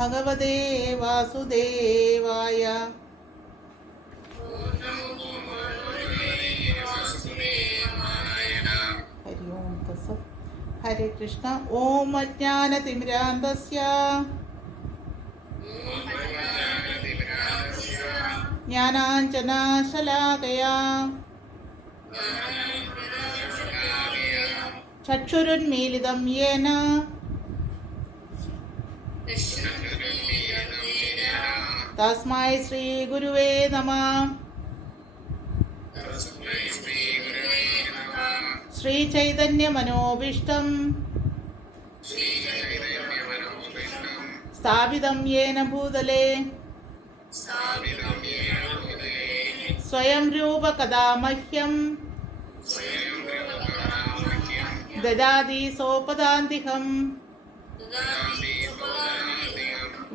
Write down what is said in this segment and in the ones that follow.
ഭഗവതേ വാസുദേവായ. ഹരി ഓം തസ്സത്. ഹരേ കൃഷ്ണ. ഓം അജ്ഞാനതിമിരാന്തസ്യ ജ്ഞാനാഞ്ജനാശലാകയാ ചക്ഷുരുന്മീലിതം യേന തസ്മൈ ശ്രീ ഗുരുവേ നമഃ. ശ്രീ ചൈതന്യ മനോഭീഷ്ടം സ്ഥാപിതം യേന ഭൂതലേ സ്വയം രൂപ കഥാ മഹ്യം ദദാതി സോപദാന്തികം.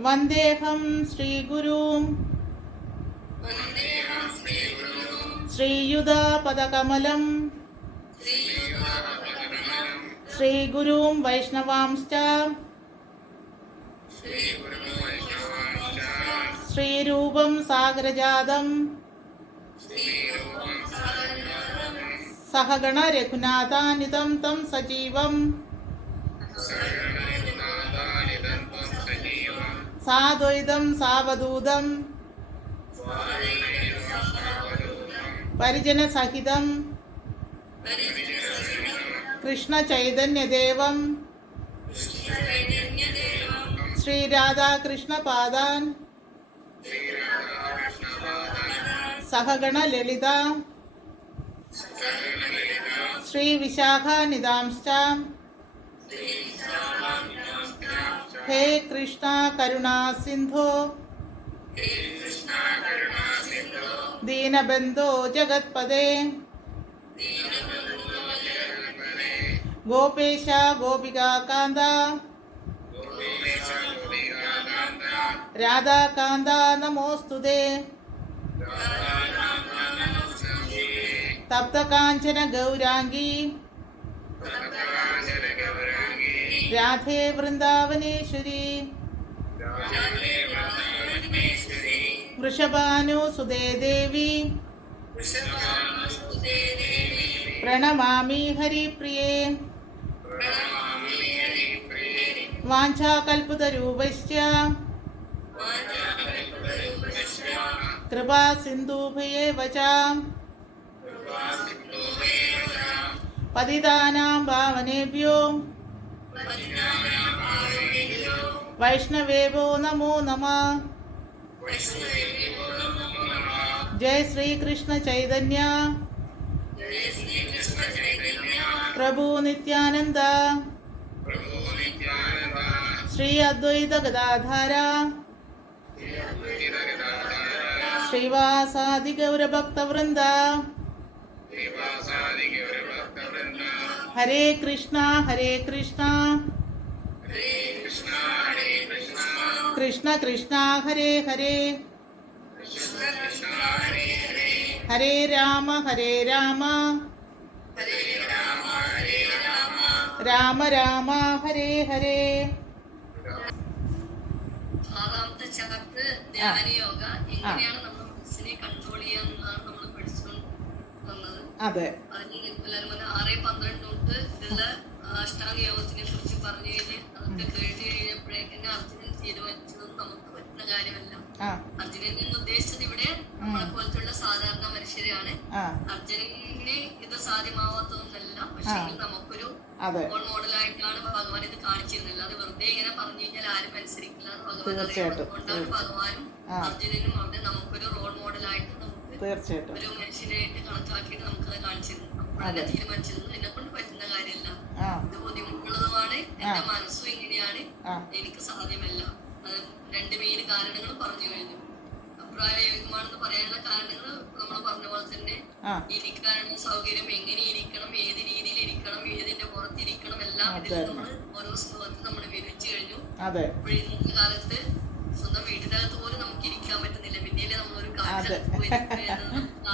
വന്ദേഹം ശ്രീഗുരും ശ്രീയുതാപദകമലം ശ്രീഗുരും വൈഷ്ണവാംശ്ച ശ്രീരൂപം സാഗരജാതം സഹഗണ രഘുനാഥാനിതം തം സജീവം സാദ്വൈതം സാവധൂതം പരിജനസഹിതം കൃഷ്ണ ചൈതന്യദേവം ശ്രീരാധാകൃഷ്ണ പാദാൻ സഹഗണ ലളിത ശ്രീ വിശാഖാനിതാംശ്ച. ഹേ കൃഷ്ണ കരുണാ സിന്ധോ ദീനബന്ധോ ജഗത്പദേ ഗോപേശ ഗോപികാകാന്ത രാധാകാന്ത നമോസ്തുതേ. തപ്തകാഞ്ചന ഗൗരാംഗീ രാധേ വൃന്ദാവനേശ്വരി വൃഷഭാനുസുതേ ദേവി പ്രണമാമി ഹരിപ്രിയേ. വാഞ്ചാകൽപതരൂപശ്ച കൃപാ സിന്ധുഭ്യേവ ച പതിതാനാം പാവനേഭ്യോ വൈഷ്ണവേഭ്യോ നമോ നമഃ. ജയ ശ്രീകൃഷ്ണ ചൈതന്യ പ്രഭു നിത്യാനന്ദ ശ്രീ അദ്വൈത ഗദാധര ശ്രീവാസാദി ഗൗരഭക്തവൃന്ദ. ഹരേ കൃഷ്ണ ഹരേ കൃഷ്ണ കൃഷ്ണ കൃഷ്ണ ഹരേ ഹരേ ഹരേ രാമ രാമ രാമ ഹരേ ഹരേ. ആറാമത്തെ ചാപ്റ്റർ ധ്യാനയോഗ. എങ്ങനെയാണ് നമ്മൾ മനസ്സിനെ കൺട്രോൾ ചെയ്യാന്നുള്ളതാണ് നമ്മൾ പഠിച്ചുകൊണ്ട് വന്നത്. അതെ, അതിന് എല്ലാവരും 6:12 തൊട്ട് ഉള്ള അഷ്ടാംഗ യോഗത്തിനെ കുറിച്ച് പറഞ്ഞു കഴിഞ്ഞ് അതൊക്കെ കേട്ട് കഴിഞ്ഞപ്പോഴേക്കും അർജുനൻ തീരുമാനിച്ചതും നമുക്ക് പറ്റുന്ന കാര്യമല്ല. അർജുനൻ എന്ന് ഉദ്ദേശിച്ചത് ഇവിടെ നമ്മളെ പോലത്തുള്ള സാധാരണ മനുഷ്യരെയാണ്. അർജുനന് ഇത് സാധ്യമാവാത്തതൊന്നല്ല. പക്ഷെ നമുക്കൊരു റോൾ മോഡലായിട്ടാണ് ഭഗവാൻ ഇത് കാണിച്ചിരുന്നത്. അല്ലാതെ വെറുതെ ഇങ്ങനെ പറഞ്ഞു കഴിഞ്ഞാൽ ആരും അനുസരിക്കില്ല എന്ന് ഭഗവാൻ അറിയാം. അതുകൊണ്ടാണ് ഭഗവാനും അർജുനനും അവിടെ നമുക്കൊരു റോൾ മോഡലായിട്ട് നമുക്ക് ഒരു മനുഷ്യനായിട്ട് കണക്കാക്കിയിട്ട് നമുക്കത് കാണിച്ചിരുന്നു. അപ്പോഴാണ് തീരുമാനിച്ചിരുന്നു എന്നെ കൊണ്ട് പറ്റുന്ന കാര്യമല്ല, ഇത് ബുദ്ധിമുട്ടുള്ളതുമാണ്, എന്റെ മനസ്സും ഇങ്ങനെയാണ്, എനിക്ക് സാധ്യമല്ല. അത് 2 മെയിൻ കാരണങ്ങൾ പറഞ്ഞു കഴിഞ്ഞു. അപ്രായോഗികമാണെന്ന് പറയാനുള്ള കാരണങ്ങൾ നമ്മൾ പറഞ്ഞ പോലെ തന്നെ ഇരിക്കാനുള്ള സൗകര്യം, എങ്ങനെ ഇരിക്കണം, ഏത് രീതിയിൽ ഇരിക്കണം, ഏതിന്റെ പുറത്തിരിക്കണം, എല്ലാം ഇതിൽ നമ്മൾ ഓരോ ശ്ലോകത്തിൽ നമ്മൾ വിവരിച്ചു കഴിഞ്ഞു. അപ്പോൾ ഇന്നത്തെ കാലത്ത് സ്വന്തം വീട്ടിനകത്ത് പോലും നമുക്ക് ഇരിക്കാൻ പറ്റുന്നില്ല. പിന്നീട് നമ്മളൊരു കാലത്ത്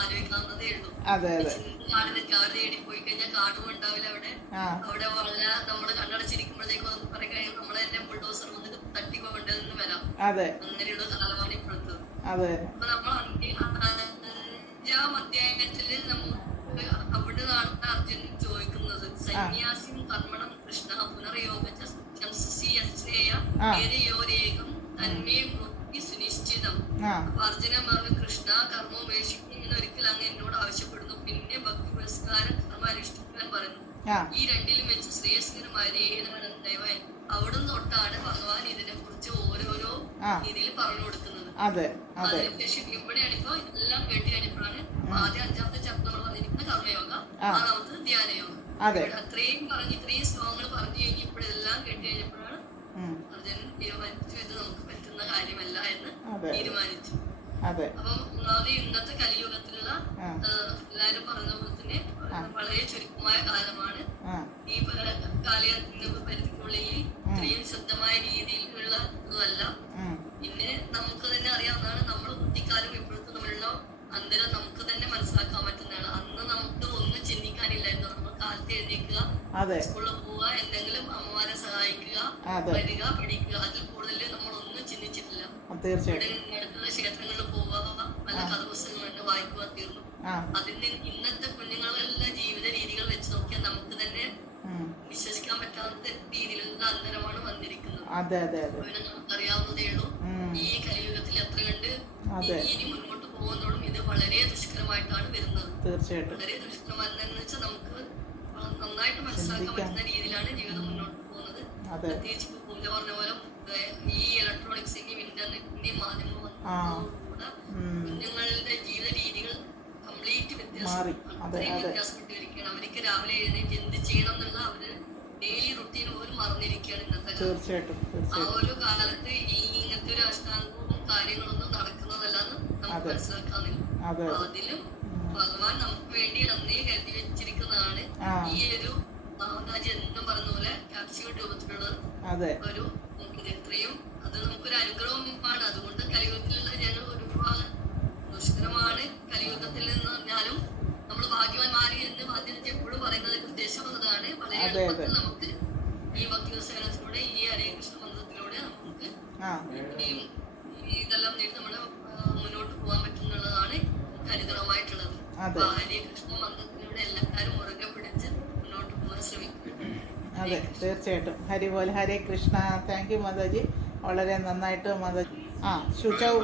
ആലോചിക്കാവുന്നതേ ഉള്ളൂ. അതെ അതെ കാടിന് കാട് തേടി പോയി കഴിഞ്ഞാൽ കാടും ഉണ്ടാവില്ല അവിടെ. അവിടെ വളരെ നമ്മള് കണ്ണടച്ചിരിക്കുമ്പോഴത്തേക്കും പറയും കഴിഞ്ഞാൽ നമ്മളെ തന്നെ ബുൾഡോസർ വന്നിട്ട് തട്ടിക്കൊണ്ടെന്ന് വരാം. അങ്ങനെയുള്ള കാലമാണ് ഇപ്പോഴത്തെ. അപ്പൊ നമ്മൾ 5-ാം അധ്യായത്തില് നമുക്ക് അവിടെ നിന്നാണ് അർജുനൻ ചോദിക്കുന്നത്, സന്യാസിം കർമ്മണം കൃഷ്ണ പുനർയോഗ തന്നെ സുനിശ്ചിതം. അപ്പൊ അർജുനൻ പറഞ്ഞു, കൃഷ്ണ കർമ്മം ഉപേക്ഷിക്കുന്ന ഒരിക്കൽ അങ്ങ് എന്നോട് ആവശ്യപ്പെടുന്നു, പിന്നെ ഭക്തി പുരസ്കാരം കർമ്മ അനുഷ്ഠിക്കാൻ പറഞ്ഞു. ഈ രണ്ടിലും വെച്ച് ശ്രേയസ്കരമായ ഏതാണ് ദൈവം? അവിടുന്ന് തൊട്ടാണ് ഭഗവാൻ ഇതിനെ കുറിച്ച് ഓരോരോ രീതിയിൽ പറഞ്ഞു കൊടുക്കുന്നത്. ഇവിടെയാണ് ഇപ്പൊ എല്ലാം കേട്ട് കഴിഞ്ഞപ്പോഴാണ് ആദ്യം 5-ാമത്തെ ചാപ്റ്റർ നമ്മൾ വന്നിരിക്കുന്ന കർമ്മയോഗ, 6-ാമത്തത് ധ്യാനയോഗ. അത്രയും പറഞ്ഞ് ഇത്രയും ശ്ലോകങ്ങൾ പറഞ്ഞു കഴിഞ്ഞപ്പോഴെല്ലാം കേട്ട് കഴിഞ്ഞപ്പോഴാണ് അർജുനൻ തീരുമാനിച്ചു ഇത് നമുക്ക് പറ്റുന്ന കാര്യമല്ല എന്ന് തീരുമാനിച്ചു. അപ്പം ഒന്നാമത് ഇന്നത്തെ കലിയുഗത്തിലുള്ള എല്ലാരും പറഞ്ഞ പോലെ തന്നെ വളരെ ചുരുക്കമായ കാലമാണ്. ഈ കാലഘട്ടത്തിന്റെ പരിധിക്കുള്ളിൽ ഇത്രയും ശുദ്ധമായ രീതിയിലുള്ള ഇതല്ല. പിന്നെ നമുക്ക് തന്നെ അറിയാവുന്നതാണ്, നമ്മൾ കുട്ടിക്കാലം ഇപ്പോഴത്തെ നമ്മളുള്ള അന്തരം നമുക്ക് തന്നെ മനസ്സിലാക്കാൻ പറ്റുന്നതാണ്. അന്ന് നമുക്ക് ഒന്നും ചിന്തിക്കാനില്ലായിരുന്നു. നമ്മൾ കാലത്ത് എഴുന്നേൽക്കുക, സ്കൂളിൽ പോവുക, എന്തെങ്കിലും അമ്മമാരെ സഹായിക്കുക, വരിക, പഠിക്കുക. അതിൽ കൂടുതൽ നമ്മൾ ഒന്നും ചിന്തിച്ചിട്ടില്ല. അടുത്തുള്ള ക്ഷേത്രങ്ങളിൽ പോവുക, പല കഥാപുസ്തകങ്ങളുണ്ട്, വായിക്കുക, തീർന്നു. അതിന് ഇന്നത്തെ കുഞ്ഞുങ്ങളെല്ലാം ജീവിത രീതികൾ വെച്ച് നോക്കിയാൽ നമുക്ക് തന്നെ വിശ്വസിക്കാൻ പറ്റാത്ത രീതിയിലുള്ള അന്തരമാണ് വന്നിരിക്കുന്നത്. നമുക്കറിയാവുന്നതേ ഉള്ളൂ ഈ കലിയുഗത്തിൽ എത്ര കണ്ട് ഇനി മുന്നോട്ട് പോകുന്നതോടും ഇത് വളരെ ദുഷ്കരമായിട്ടാണ് വരുന്നത്. വളരെ ദുഷ്കരമാണെന്ന് വെച്ചാൽ നമുക്ക് നന്നായിട്ട് മനസ്സിലാക്കാൻ പറ്റുന്ന രീതിയിലാണ് ജീവിതം മുന്നോട്ട് പോകുന്നത്. പ്രത്യേകിച്ച് ഇപ്പൊ പൂജ പറഞ്ഞ പോലെ ഈ ഇലക്ട്രോണിക്സിന്റെയും ഇന്റർനെറ്റിന്റെയും മാധ്യമങ്ങൾ വന്നതോടുകൂടെ കുഞ്ഞുങ്ങളുടെ ജീവിത രീതികൾ കംപ്ലീറ്റ് വ്യത്യാസപ്പെട്ടിരിക്കുകയാണ്. അവർക്ക് രാവിലെ എഴുന്നേറ്റ് എന്ത് ചെയ്യണം എന്നുള്ള അവര് ഡെയിലി റുട്ടീൻ പോലും മറന്നിരിക്കുകയാണ് ഇന്നത്തെ കാലത്ത്. ആ ഒരു കാലത്ത് ഇങ്ങനത്തെ ഒരു അഷ്ടാംഗവും കാര്യങ്ങളൊന്നും നടക്കുന്നതല്ലാന്ന് നമുക്ക് മനസ്സിലാക്കാന്നില്ല. അതിലും ഭഗവാൻ നമുക്ക് വേണ്ടി അന്നേ കരുതി വെച്ചിരിക്കുന്നതാണ് ഈ ഒരു മാതാജി എന്നും പറഞ്ഞ പോലെ ക്യാപ്സ്യൂൾ രൂപത്തിലുള്ള ഒരു ഇത്രയും അത് നമുക്കൊരു അനുഗ്രഹമാണ്. അതുകൊണ്ട് കലിയുഗത്തിലുള്ള ജനം ഒരുപാട് ദുഷ്കരമാണ്. കലിയുഗത്തിൽ എന്ന് പറഞ്ഞാലും നമ്മൾ ഭാഗ്യവാന്മാരി എന്ന് ആദ്യം എപ്പോഴും പറയുന്നത് ഉദ്ദേശം എന്നതാണ്. വളരെ എളുപ്പത്തിൽ നമുക്ക് ഈ ഭക്തി സേവനത്തിലൂടെ ഈ ഹരേ കൃഷ്ണ മന്ത്രത്തിലൂടെ നമുക്ക് ഇതെല്ലാം നേടി നമ്മള് മുന്നോട്ട് പോകാൻ പറ്റുന്നുള്ളതാണ് അനുഗ്രഹമായിട്ടുള്ളത്. അപ്പൊ ഹരേ കൃഷ്ണ മന്ത്രത്തിലൂടെ എല്ലാവരും മുറുകെ പിടിച്ച് മുന്നോട്ട് പോകാൻ ശ്രമിക്കും. അതെ, തീർച്ചയായിട്ടും. ഹരി ബോൽ ഹരേ കൃഷ്ണ. താങ്ക് യു മാതാജി, വളരെ നന്നായിട്ട് മാതാജി. ശുചൗ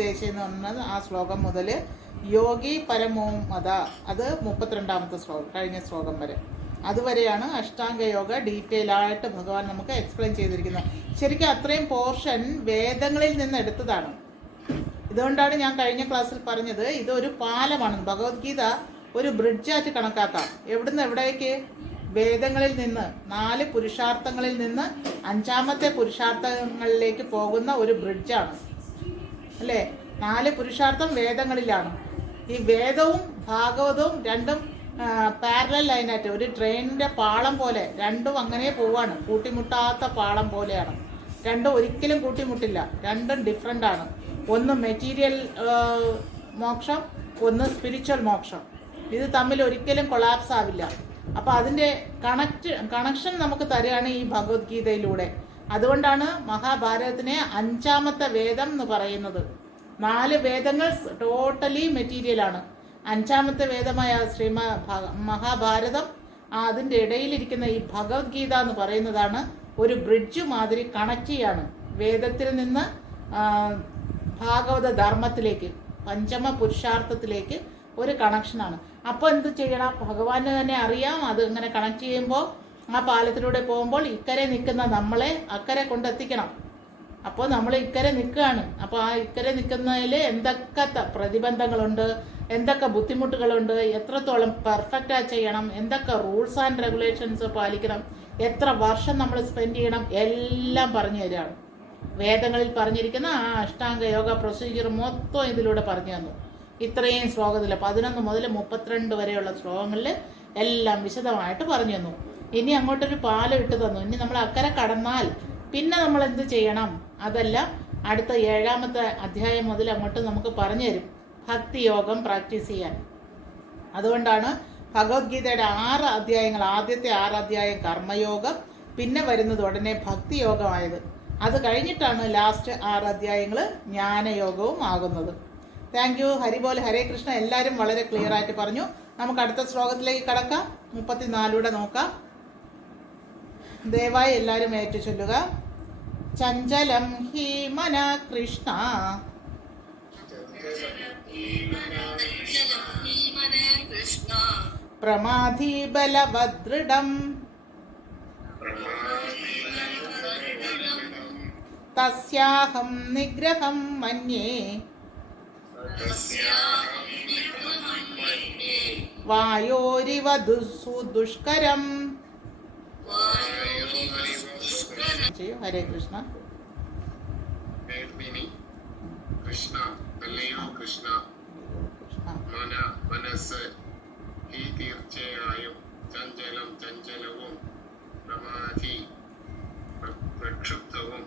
ദേശി എന്ന് പറഞ്ഞത് ആ ശ്ലോകം മുതൽ യോഗി പരമോ മത, അത് 32-ാമത്തെ ശ്ലോകം, കഴിഞ്ഞ ശ്ലോകം വരെ അതുവരെയാണ് അഷ്ടാംഗ യോഗ ഡീറ്റെയിൽ ആയിട്ട് ഭഗവാൻ നമുക്ക് എക്സ്പ്ലെയിൻ ചെയ്തിരിക്കുന്നത്. ശരിക്കും അത്രയും പോർഷൻ വേദങ്ങളിൽ നിന്ന് എടുത്തതാണ്. ഇതുകൊണ്ടാണ് ഞാൻ കഴിഞ്ഞ ക്ലാസ്സിൽ പറഞ്ഞത് ഇതൊരു പാലമാണ്. ഭഗവത്ഗീത ഒരു ബ്രിഡ്ജായിട്ട് കണക്കാക്കാം. എവിടുന്ന് എവിടേക്ക്? വേദങ്ങളിൽ നിന്ന് 4 പുരുഷാർത്ഥങ്ങളിൽ നിന്ന് 5-ാമത്തെ പുരുഷാർത്ഥങ്ങളിലേക്ക് പോകുന്ന ഒരു ബ്രിഡ്ജാണ് അല്ലേ. 4 പുരുഷാർത്ഥം വേദങ്ങളിലാണ്. ഈ വേദവും ഭാഗവതവും രണ്ടും പാരലൽ ലൈനായിട്ട് ഒരു ട്രെയിനിൻ്റെ പാളം പോലെ രണ്ടും അങ്ങനെ പോവാണ്. കൂട്ടിമുട്ടാത്ത പാളം പോലെയാണ്. രണ്ടും ഒരിക്കലും കൂട്ടിമുട്ടില്ല. രണ്ടും ഡിഫറെൻ്റ് ആണ്. ഒന്ന് മെറ്റീരിയൽ മോക്ഷം, ഒന്ന് സ്പിരിച്വൽ മോക്ഷം. ഇത് തമ്മിൽ ഒരിക്കലും കൊളാപ്സ് ആവില്ല. അപ്പോൾ അതിൻ്റെ കണക്ഷൻ നമുക്ക് തരികയാണ് ഈ ഭഗവത്ഗീതയിലൂടെ. അതുകൊണ്ടാണ് മഹാഭാരതത്തിനെ 5-ാമത്തെ വേദം എന്ന് പറയുന്നത്. 4 വേദങ്ങൾ ടോട്ടലി മെറ്റീരിയലാണ്. 5-ാമത്തെ വേദമായ മഹാഭാരതം, അതിൻ്റെ ഇടയിലിരിക്കുന്ന ഈ ഭഗവത്ഗീത എന്ന് പറയുന്നതാണ് ഒരു ബ്രിഡ്ജ് മാതിരി കണക്ട് ചെയ്യാണ്. വേദത്തിൽ നിന്ന് ഭാഗവത ധർമ്മത്തിലേക്ക്, 5ാമ പുരുഷാർത്ഥത്തിലേക്ക് ഒരു കണക്ഷനാണ്. അപ്പോൾ എന്ത് ചെയ്യണം? ഭഗവാന് തന്നെ അറിയാം അത് ഇങ്ങനെ കണക്ട് ചെയ്യുമ്പോൾ ആ പാലത്തിലൂടെ പോകുമ്പോൾ ഇക്കരെ നിൽക്കുന്ന നമ്മളെ അക്കരെ കൊണ്ടെത്തിക്കണം. അപ്പോൾ നമ്മൾ ഇക്കരെ നിൽക്കുകയാണ്. അപ്പോൾ ആ ഇക്കരെ നിൽക്കുന്നതിൽ എന്തൊക്കെ പ്രതിബന്ധങ്ങളുണ്ട്, എന്തൊക്കെ ബുദ്ധിമുട്ടുകളുണ്ട്, എത്രത്തോളം പെർഫെക്റ്റായി ചെയ്യണം, എന്തൊക്കെ റൂൾസ് ആൻഡ് റെഗുലേഷൻസ് പാലിക്കണം, എത്ര വർഷം നമ്മൾ സ്പെൻഡ് ചെയ്യണം, എല്ലാം പറഞ്ഞു തരികയാണ്. വേദങ്ങളിൽ പറഞ്ഞിരിക്കുന്ന ആ അഷ്ടാംഗ യോഗ പ്രൊസീജിയർ മൊത്തം ഇതിലൂടെ പറഞ്ഞു തന്നു. ഇത്രയും ശ്ലോകത്തിൽ 11 മുതൽ 32 വരെയുള്ള ശ്ലോകങ്ങളിൽ എല്ലാം വിശദമായിട്ട് പറഞ്ഞു തന്നു. ഇനി അങ്ങോട്ടൊരു പാലം ഇട്ട് തന്നു. ഇനി നമ്മൾ അക്കരെ കടന്നാൽ പിന്നെ നമ്മൾ എന്ത് ചെയ്യണം, അതെല്ലാം അടുത്ത 7-ാമത്തെ അധ്യായം മുതൽ അങ്ങോട്ട് നമുക്ക് പറഞ്ഞു തരും. ഭക്തിയോഗം പ്രാക്ടീസ് ചെയ്യാൻ. അതുകൊണ്ടാണ് ഭഗവത്ഗീതയുടെ 6 അധ്യായങ്ങൾ, ആദ്യത്തെ 6 അധ്യായം കർമ്മയോഗം, പിന്നെ വരുന്നത് ഉടനെ ഭക്തിയോഗമായത്. അത് കഴിഞ്ഞിട്ടാണ് ലാസ്റ്റ് 6 അധ്യായങ്ങൾ ജ്ഞാനയോഗവും ആകുന്നത്. Thank you. ഹരിബോൽ, ഹരേ കൃഷ്ണ. എല്ലാവരും വളരെ ക്ലിയർ ആയിട്ട് പറഞ്ഞു. നമുക്ക് അടുത്ത ശ്ലോകത്തിലേക്ക് കടക്കാം. 34 നോക്കാം. ദയവായി എല്ലാവരും ഏറ്റു ചൊല്ലുക. ചഞ്ചലം ഹി മന കൃഷ്ണ പ്രമാധി ബലവദൃഢം തസ്യാഹം നിഗ്രഹം മന്യേ വായോരിവ ദുഷ്കരം. ഹരേ കൃഷ്ണ. കൃഷ്ണ അല്ലയോ കൃഷ്ണ, മനസ്സ് ഈ തീർച്ചയായും ചഞ്ചലവും പ്രമാധി പ്രക്ഷുബ്ധവും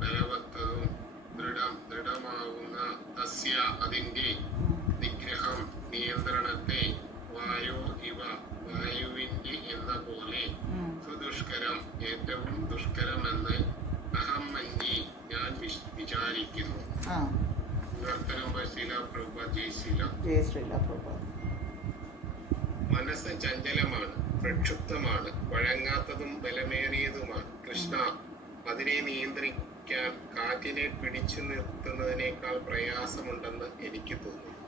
ബലവത്തവും ദൃഢമാവുന്ന തസ്യ അതിന്റെ നിഗ്രഹം നിയന്ത്രണത്തെ വായോ ഇവ വായുവിന്റെ എന്ന പോലെ സുദുഷ്കരം ഏറ്റവും ദുഷ്കരമെന്ന് അഹം മന്യേ ഞാൻ വിചാരിക്കുന്നു. മനസ്സ് ചഞ്ചലമാണ്, പ്രക്ഷുബ്ധമാണ്, വഴങ്ങാത്തതും ബലമേറിയതുമാണ്. കൃഷ്ണ, അതിനെ നിയന്ത്രിക്കാൻ കാറ്റിനെ പിടിച്ചു നിർത്തുന്നതിനേക്കാൾ പ്രയാസമുണ്ടെന്ന് എനിക്ക് തോന്നുന്നു.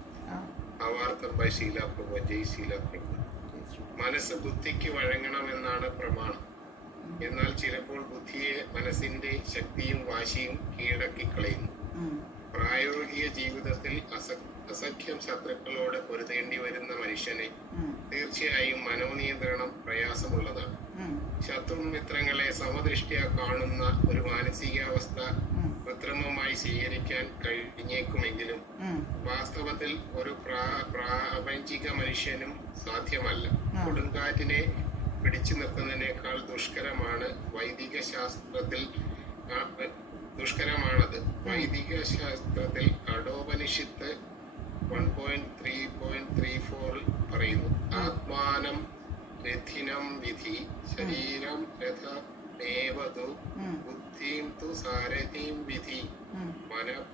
ഭാവാർത്ഥം ബൈ ശീല പ്രഭു. ജയ് ശീല പ്രഭു. മനസ്സ് ബുദ്ധിക്ക് വഴങ്ങണമെന്നാണ് പ്രമാണം. എന്നാൽ ചിലപ്പോൾ ബുദ്ധിയെ മനസ്സിന്റെ ശക്തിയും വാശിയും കീഴടക്കി കളയുന്നു. പ്രായോഗിക ജീവിതത്തിൽ അസഖ്യം ശത്രുക്കളോട് പൊരുതേണ്ടി വരുന്ന മനുഷ്യനെ തീർച്ചയായും മനോനിയന്ത്രണം പ്രയാസമുള്ളതാണ്. ശത്രുമിത്രങ്ങളെ സമദൃഷ്ട്യാ കാണുന്ന ഒരു മാനസികാവസ്ഥ കൃത്രിമമായി സ്വീകരിക്കാൻ കഴിഞ്ഞേക്കുമെങ്കിലും വാസ്തവത്തിൽ ഒരു പ്രാപഞ്ചിക മനുഷ്യനും സാധ്യമല്ല. കൊടുങ്കാറ്റിനെ പിടിച്ചു നിർത്തുന്നതിനേക്കാൾ ദുഷ്കരമാണ് ദുഷ്കരമാണത്. വൈദിക ശാസ്ത്രത്തിൽ കഠോപനിഷത്ത് 1.3.34 പറയുന്നു, ആത്മാനം രഥിനം വിധി ശരീരം രഥമേവതു ബുദ്ധിം തു സാരഥിം വിധി മനഃപ്രഗ്രഹമേവ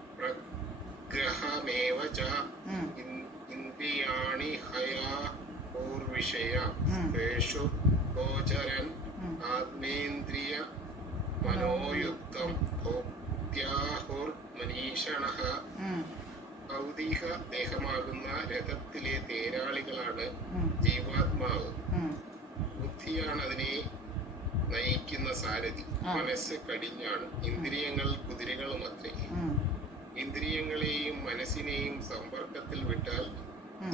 ച ഇന്ദ്രിയാണി ഹയാ പൂർവിഷയ തേഷു ഗോചരൻ ആത്മേന്ദ്രിയ മനോയുക്തം ഭോക്ത്യാഹുർ മനീഷണഃ. ഭൗതിക ദേഹമാകുന്ന രഥത്തിലെ തേരാളികളാണ് ജീവാത്മാവ്. ബുദ്ധിയാണ് അതിനെ നയിക്കുന്ന സാരഥി. മനസ്സ് കടിഞ്ഞാണ്. ഇന്ദ്രിയങ്ങൾ കുതിരകളുമത്രേ. ഇന്ദ്രിയങ്ങളെയും മനസ്സിനെയും സമ്പർക്കത്തിൽ വിട്ടാൽ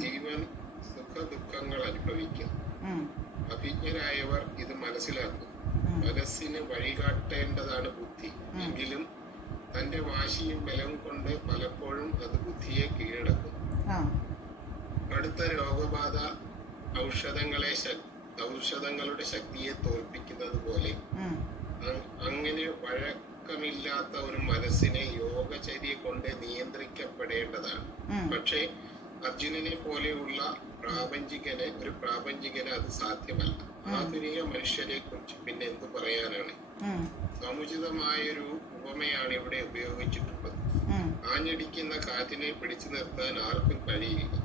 ജീവൻ സുഖദുഃഖങ്ങൾ അനുഭവിക്കും. അഭിജ്ഞരായവർ ഇത് മനസ്സിലാക്കും. മനസ്സിന് വഴികാട്ടേണ്ടതാണ് ബുദ്ധി. എങ്കിലും തന്റെ വാശിയും ബലം കൊണ്ട് പലപ്പോഴും അത് ബുദ്ധിയെ കീഴടക്കും. അടുത്ത രോഗബാധ ഔഷധങ്ങളുടെ ശക്തിയെ തോൽപ്പിക്കുന്നത് പോലെ അങ്ങനെ വഴക്കമില്ലാത്ത ഒരു മനസ്സിനെ യോഗചര്യ കൊണ്ട് നിയന്ത്രിക്കപ്പെടേണ്ടതാണ്. പക്ഷേ അർജുനനെ പോലെയുള്ള ഒരു പ്രാപഞ്ചികന് അത് സാധ്യമല്ല. ആധുനിക മനുഷ്യരെ കുറിച്ച് പിന്നെ എന്തു പറയാനാണ്? സമുചിതമായൊരു ഉപമയാണ് ഇവിടെ ഉപയോഗിച്ചിട്ടുള്ളത്. ആഞ്ഞടിക്കുന്ന കാറ്റിനെ പിടിച്ചു നിർത്താൻ ആർക്കും കഴിയില്ല.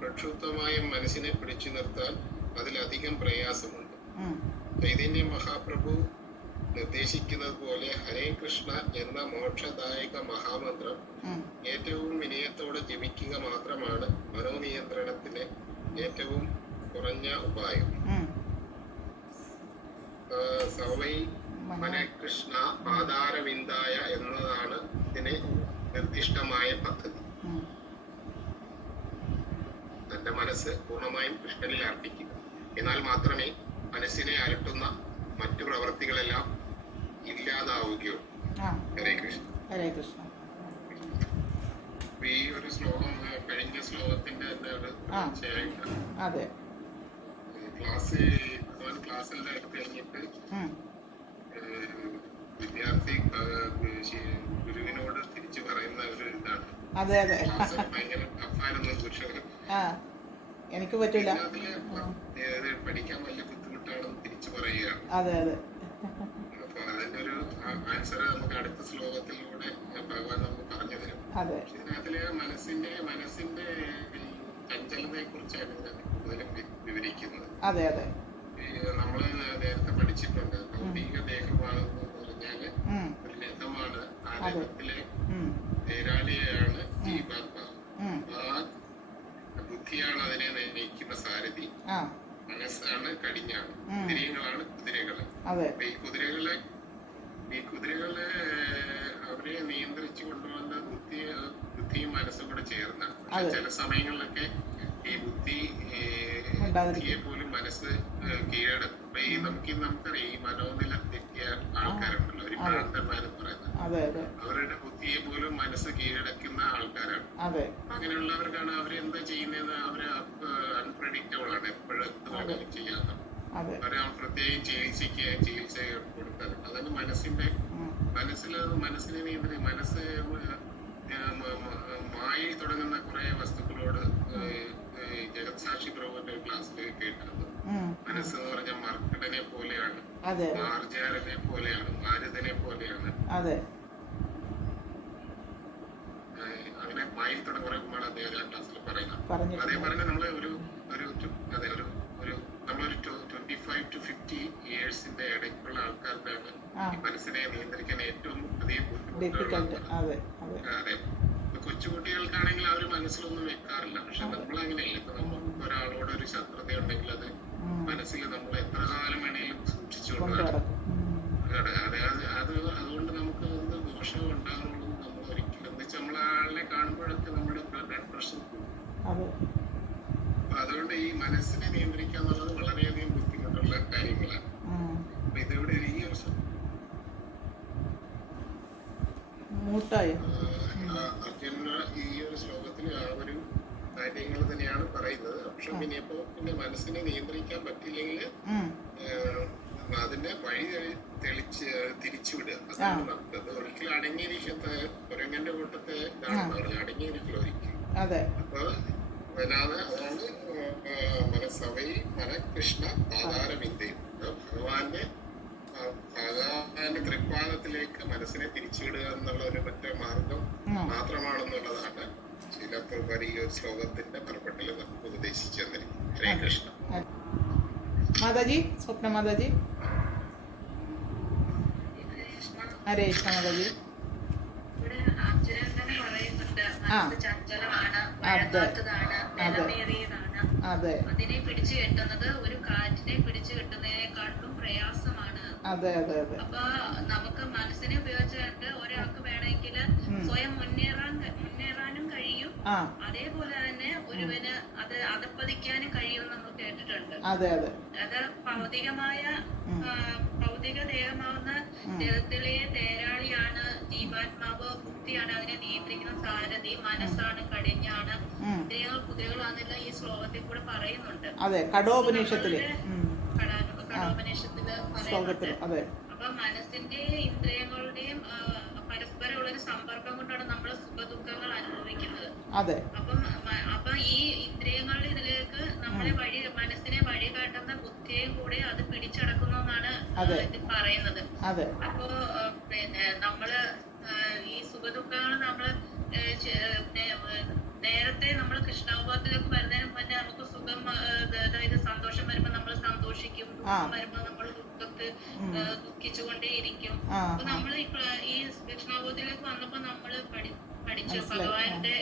പ്രക്ഷുബ്ധമായ മനസ്സിനെ പിടിച്ചു നിർത്താൻ അതിലധികം പ്രയാസമുണ്ട്. ചൈതന്യ മഹാപ്രഭു നിർദ്ദേശിക്കുന്നത് പോലെ ഹരേ കൃഷ്ണ എന്ന മോക്ഷദായക മഹാമന്ത്രം ഏറ്റവും വിനയത്തോടെ ജപിക്കുക മാത്രമാണ് മനോനിയന്ത്രണത്തിന് ഏറ്റവും കുറഞ്ഞ ഉപായം. സവൈ ഹരേ കൃഷ്ണ പാതാരവിന്ദായ എന്നതാണ് ഇതിന് നിർദ്ദിഷ്ടമായ പദ്ധതി. തന്റെ മനസ്സ് പൂർണ്ണമായും കൃഷ്ണനിൽ അർപ്പിക്കുക. എന്നാൽ മാത്രമേ മനസ്സിനെ അലട്ടുന്ന മറ്റു പ്രവർത്തികളെല്ലാം ഇല്ലാതാവുകയുള്ളൂ. ഹരേ കൃഷ്ണ. ഹരേ കൃഷ്ണ. ഈ ഒരു ശ്ലോകം കഴിഞ്ഞ ശ്ലോകത്തിന്റെ അതെ ക്ലാസ്സിൽ കഴിഞ്ഞിട്ട് വിദ്യാർത്ഥി ഗുരുവിനോട് തിരിച്ചു പറയുന്ന ഒരു ഇതാണ്, അതെ അതെ. ക്ലാസ് ഭയങ്കര ടഫായിരുന്നു പക്ഷേ ആ എനിക്ക് പറ്റൂല. അതില് പഠിക്കാൻ വലിയ ബുദ്ധിമുട്ടാണെന്ന് തിരിച്ചു പറയുകയാണ്. അതെ അതെ. അപ്പൊ അതിന്റെ ഒരു ആൻസർ നമുക്ക് അടുത്ത ശ്ലോകത്തിലൂടെ ഭഗവാൻ നമുക്ക് പറഞ്ഞു തരും. അതെ ഇതിനകത്തില് മനസ്സിന്റെ ചഞ്ചലതയെ കുറിച്ചാണ് കൂടുതലും വിവരിക്കുന്നത്. അതെ അതെ. നമ്മള് നേരത്തെ പഠിച്ചിട്ടുണ്ട് ഭൗതിക ദേഹമാണെന്ന് പറഞ്ഞാല് ഒരു രഥമാണ്. ആ രഥത്തിലെ തേരാളിയാണ് ജീവാത്മാവ്. ആ ബുദ്ധിയാണ് അതിനെ നയിക്കുന്ന സാരഥി. മനസ്സാണ് കടിഞ്ഞാണ്. ഇന്ദ്രിയങ്ങളാണ് കുതിരകള്. അപ്പൊ ഈ കുതിരകളെ അവരെ നിയന്ത്രിച്ചു കൊണ്ടുവന്ന ബുദ്ധിയും മനസ്സും കൂടെ ചേർന്നാണ്. പക്ഷെ ചില സമയങ്ങളിലൊക്കെ ഈ ബുദ്ധിയെ പോലും മനസ്സ് കീഴടക്കും. അപ്പൊ ഈ നമുക്കറിയാം ഈ മനോനില തെറ്റിയ ആൾക്കാരുണ്ടല്ലോ, ഒരു ഭ്രാന്തന്മാരെന്ന് പറയുന്നത്, അവരുടെ ബുദ്ധിയെ പോലും മനസ്സ് കീഴടക്കുന്ന ആൾക്കാരാണ്. അങ്ങനെയുള്ളവർക്കാണ് അവരെന്താ ചെയ്യുന്നതെന്ന് അവര് അൺപ്രഡിക്റ്റബിൾ ആണ്. എപ്പോഴും എന്ത് വേണമെങ്കിലും ചെയ്യാം. അവരെ പ്രത്യേകം ചികിത്സ കൊടുക്കാറുണ്ട്. അതാണ് മനസ്സിനെ നിയന്ത്രി മനസ്സ് മായി തുടങ്ങുന്ന കുറെ വസ്തുക്കളോട് ജഗത്സാക്ഷി പ്രഭുവിന്റെ ക്ലാസ്സിൽ കേട്ടത്. മനസ്സെന്ന് പറഞ്ഞാൽ മർക്കടനെ പോലെയാണ്, മാർജാരനെ പോലെയാണ്, മാരുതനെ പോലെയാണ്. അങ്ങനെ മായി തുടങ്ങുമ്പോഴാണ് അദ്ദേഹം ആ ക്ലാസ്സിൽ പറയുന്നത്. അതേ പറഞ്ഞ നമ്മള് നമ്മളൊരു 25 to 50 ഇയേഴ്സിന്റെ ഇടയ്ക്കുള്ള ആൾക്കാർക്കാണ് ഈ മനസ്സിനെ നിയന്ത്രിക്കാൻ ഏറ്റവും അധികം ബുദ്ധിമുട്ടുള്ളത്. അതെ, കൊച്ചുകുട്ടികൾക്കാണെങ്കിൽ അവർ മനസ്സിലൊന്നും വെക്കാറില്ല. പക്ഷെ നമ്മളങ്ങനെയല്ല. ഇപ്പൊ നമുക്ക് ഒരാളോട് ഒരു ശത്രുത ഉണ്ടെങ്കിൽ അത് മനസ്സിൽ നമ്മൾ എത്ര കാലം വേണേലും സൂക്ഷിച്ചുകൊണ്ടാണ്. അതുകൊണ്ട് നമുക്ക് എന്ത് ദോഷവും ഉണ്ടാകുന്നുള്ളൂ നമ്മൾ ഒരിക്കലും എന്താ വെച്ചാൽ നമ്മളാളിനെ കാണുമ്പോഴൊക്കെ നമ്മുടെ ബ്ലഡ് പ്രഷർ കൂടും. അപ്പൊ അതുകൊണ്ട് ഈ മനസ്സിനെ നിയന്ത്രിക്കുക എന്നുള്ളത് വളരെയധികം ബുദ്ധിമുട്ടുള്ള കാര്യങ്ങളാണ്. അപ്പൊ ഇതിവിടെ ഈ ഒരു അർജുന ഈ ഒരു ശ്ലോകത്തിൽ ആ ഒരു കാര്യങ്ങൾ തന്നെയാണ് പറയുന്നത്. പക്ഷെ പിന്നെ മനസ്സിനെ നിയന്ത്രിക്കാൻ പറ്റില്ലെങ്കിൽ അതിന്റെ വഴി തിരിച്ചുവിടുക. അതാണ് നമുക്ക് ഒരിക്കലും അടങ്ങിയിരിക്കാത്ത കുരങ്ങന്റെ കൂട്ടത്തെ ഇതാണെന്ന് പറഞ്ഞു. അടങ്ങിയിരിക്കില്ല ഒരിക്കലും. അപ്പൊ അതാണ് മനസ്സവൈ മനകൃഷ്ണ പാതാരവിന്ദയും. ഭഗവാന്റെ തൃപ്പാദത്തിലേക്ക് മനസ്സിനെ തിരിച്ചുവിടുക എന്നുള്ള ഒരു മറ്റേ മാർഗം മാത്രമാണെന്നുള്ളതാണ് ശീലപ്രഭു ഈ ഒരു ശ്ലോകത്തിന്റെ പുറപ്പെട്ടിൽ നമുക്ക് ഉപദേശിച്ചു തന്നിരിക്കും. ഹരേ കൃഷ്ണ. മാതാജി, സ്വപ്ന മാതാജി. ഹരേ കൃഷ്ണ മാതാജി. അതിനെ പിടിച്ചു കെട്ടുന്നത് ഒരു കാറ്റിനെ പിടിച്ചു കെട്ടുന്നതിനെക്കാട്ടും പ്രയാസമാണ്. അപ്പൊ നമുക്ക് മനസ്സിനെ ഉപയോഗിച്ചുകൊണ്ട് ഒരാൾക്ക് വേണമെങ്കിൽ സ്വയം മുന്നേറാനും കഴിയും. അതേപോലെ തന്നെ ഒരുവന് അത് അധപ്പതിക്കാനും കഴിയും നമ്മൾ കേട്ടിട്ടുണ്ട്. അത് ഭൗതിക ദേഹമാവുന്ന ജലത്തിലെ തേരാളിയാണ് ജീവാത്മാവ്. ബുദ്ധിയാണ് അതിനെ നിയന്ത്രിക്കുന്ന സാരഥി. മനസ്സാണ് കടിഞ്ഞാണ്. ഇന്ദ്രിയങ്ങൾ കുതിരകളാണെന്നെല്ലാം ഈ ശ്ലോകത്തിൽ കൂടെ പറയുന്നുണ്ട്. കഠോപനിഷത്തില് പറയുന്നുണ്ട്. അപ്പൊ മനസ്സിന്റെ ഇന്ദ്രിയങ്ങളുടെയും പരസ്പരമുള്ള ഒരു സമ്പർക്കം കൊണ്ടാണ് നമ്മൾ സുഖദുഃഖങ്ങൾ അനുഭവിക്കുന്നത്. അപ്പൊ ഈ ഇന്ദ്രിയങ്ങളുടെ ഇതിലേക്ക് നമ്മളെ മനസ്സിനെ വഴി കാട്ടുന്ന ബുദ്ധിയെയും കൂടെ അത് പിടിച്ചടക്കുന്നു എന്നാണ് ഇത് പറയുന്നത്. അപ്പോ പിന്നെ നമ്മള് ഈ സുഖദുഃഖങ്ങൾ നമ്മള് നേരത്തെ നമ്മൾ കൃഷ്ണാവബോധത്തിലേക്ക് വരുന്നതിന് മുന്നേ നമുക്ക് സുഖം, അതായത് സന്തോഷം വരുമ്പോ നമ്മൾ സന്തോഷിക്കും, ദുഃഖം വരുമ്പോ നമ്മൾ ദുഃഖിച്ചുകൊണ്ടേയിരിക്കും. അപ്പൊ നമ്മൾ ഈ കൃഷ്ണാവബോധത്തിലേക്ക് വന്നപ്പോ നമ്മള് പഠിച്ചു ഭഗവാന്റെ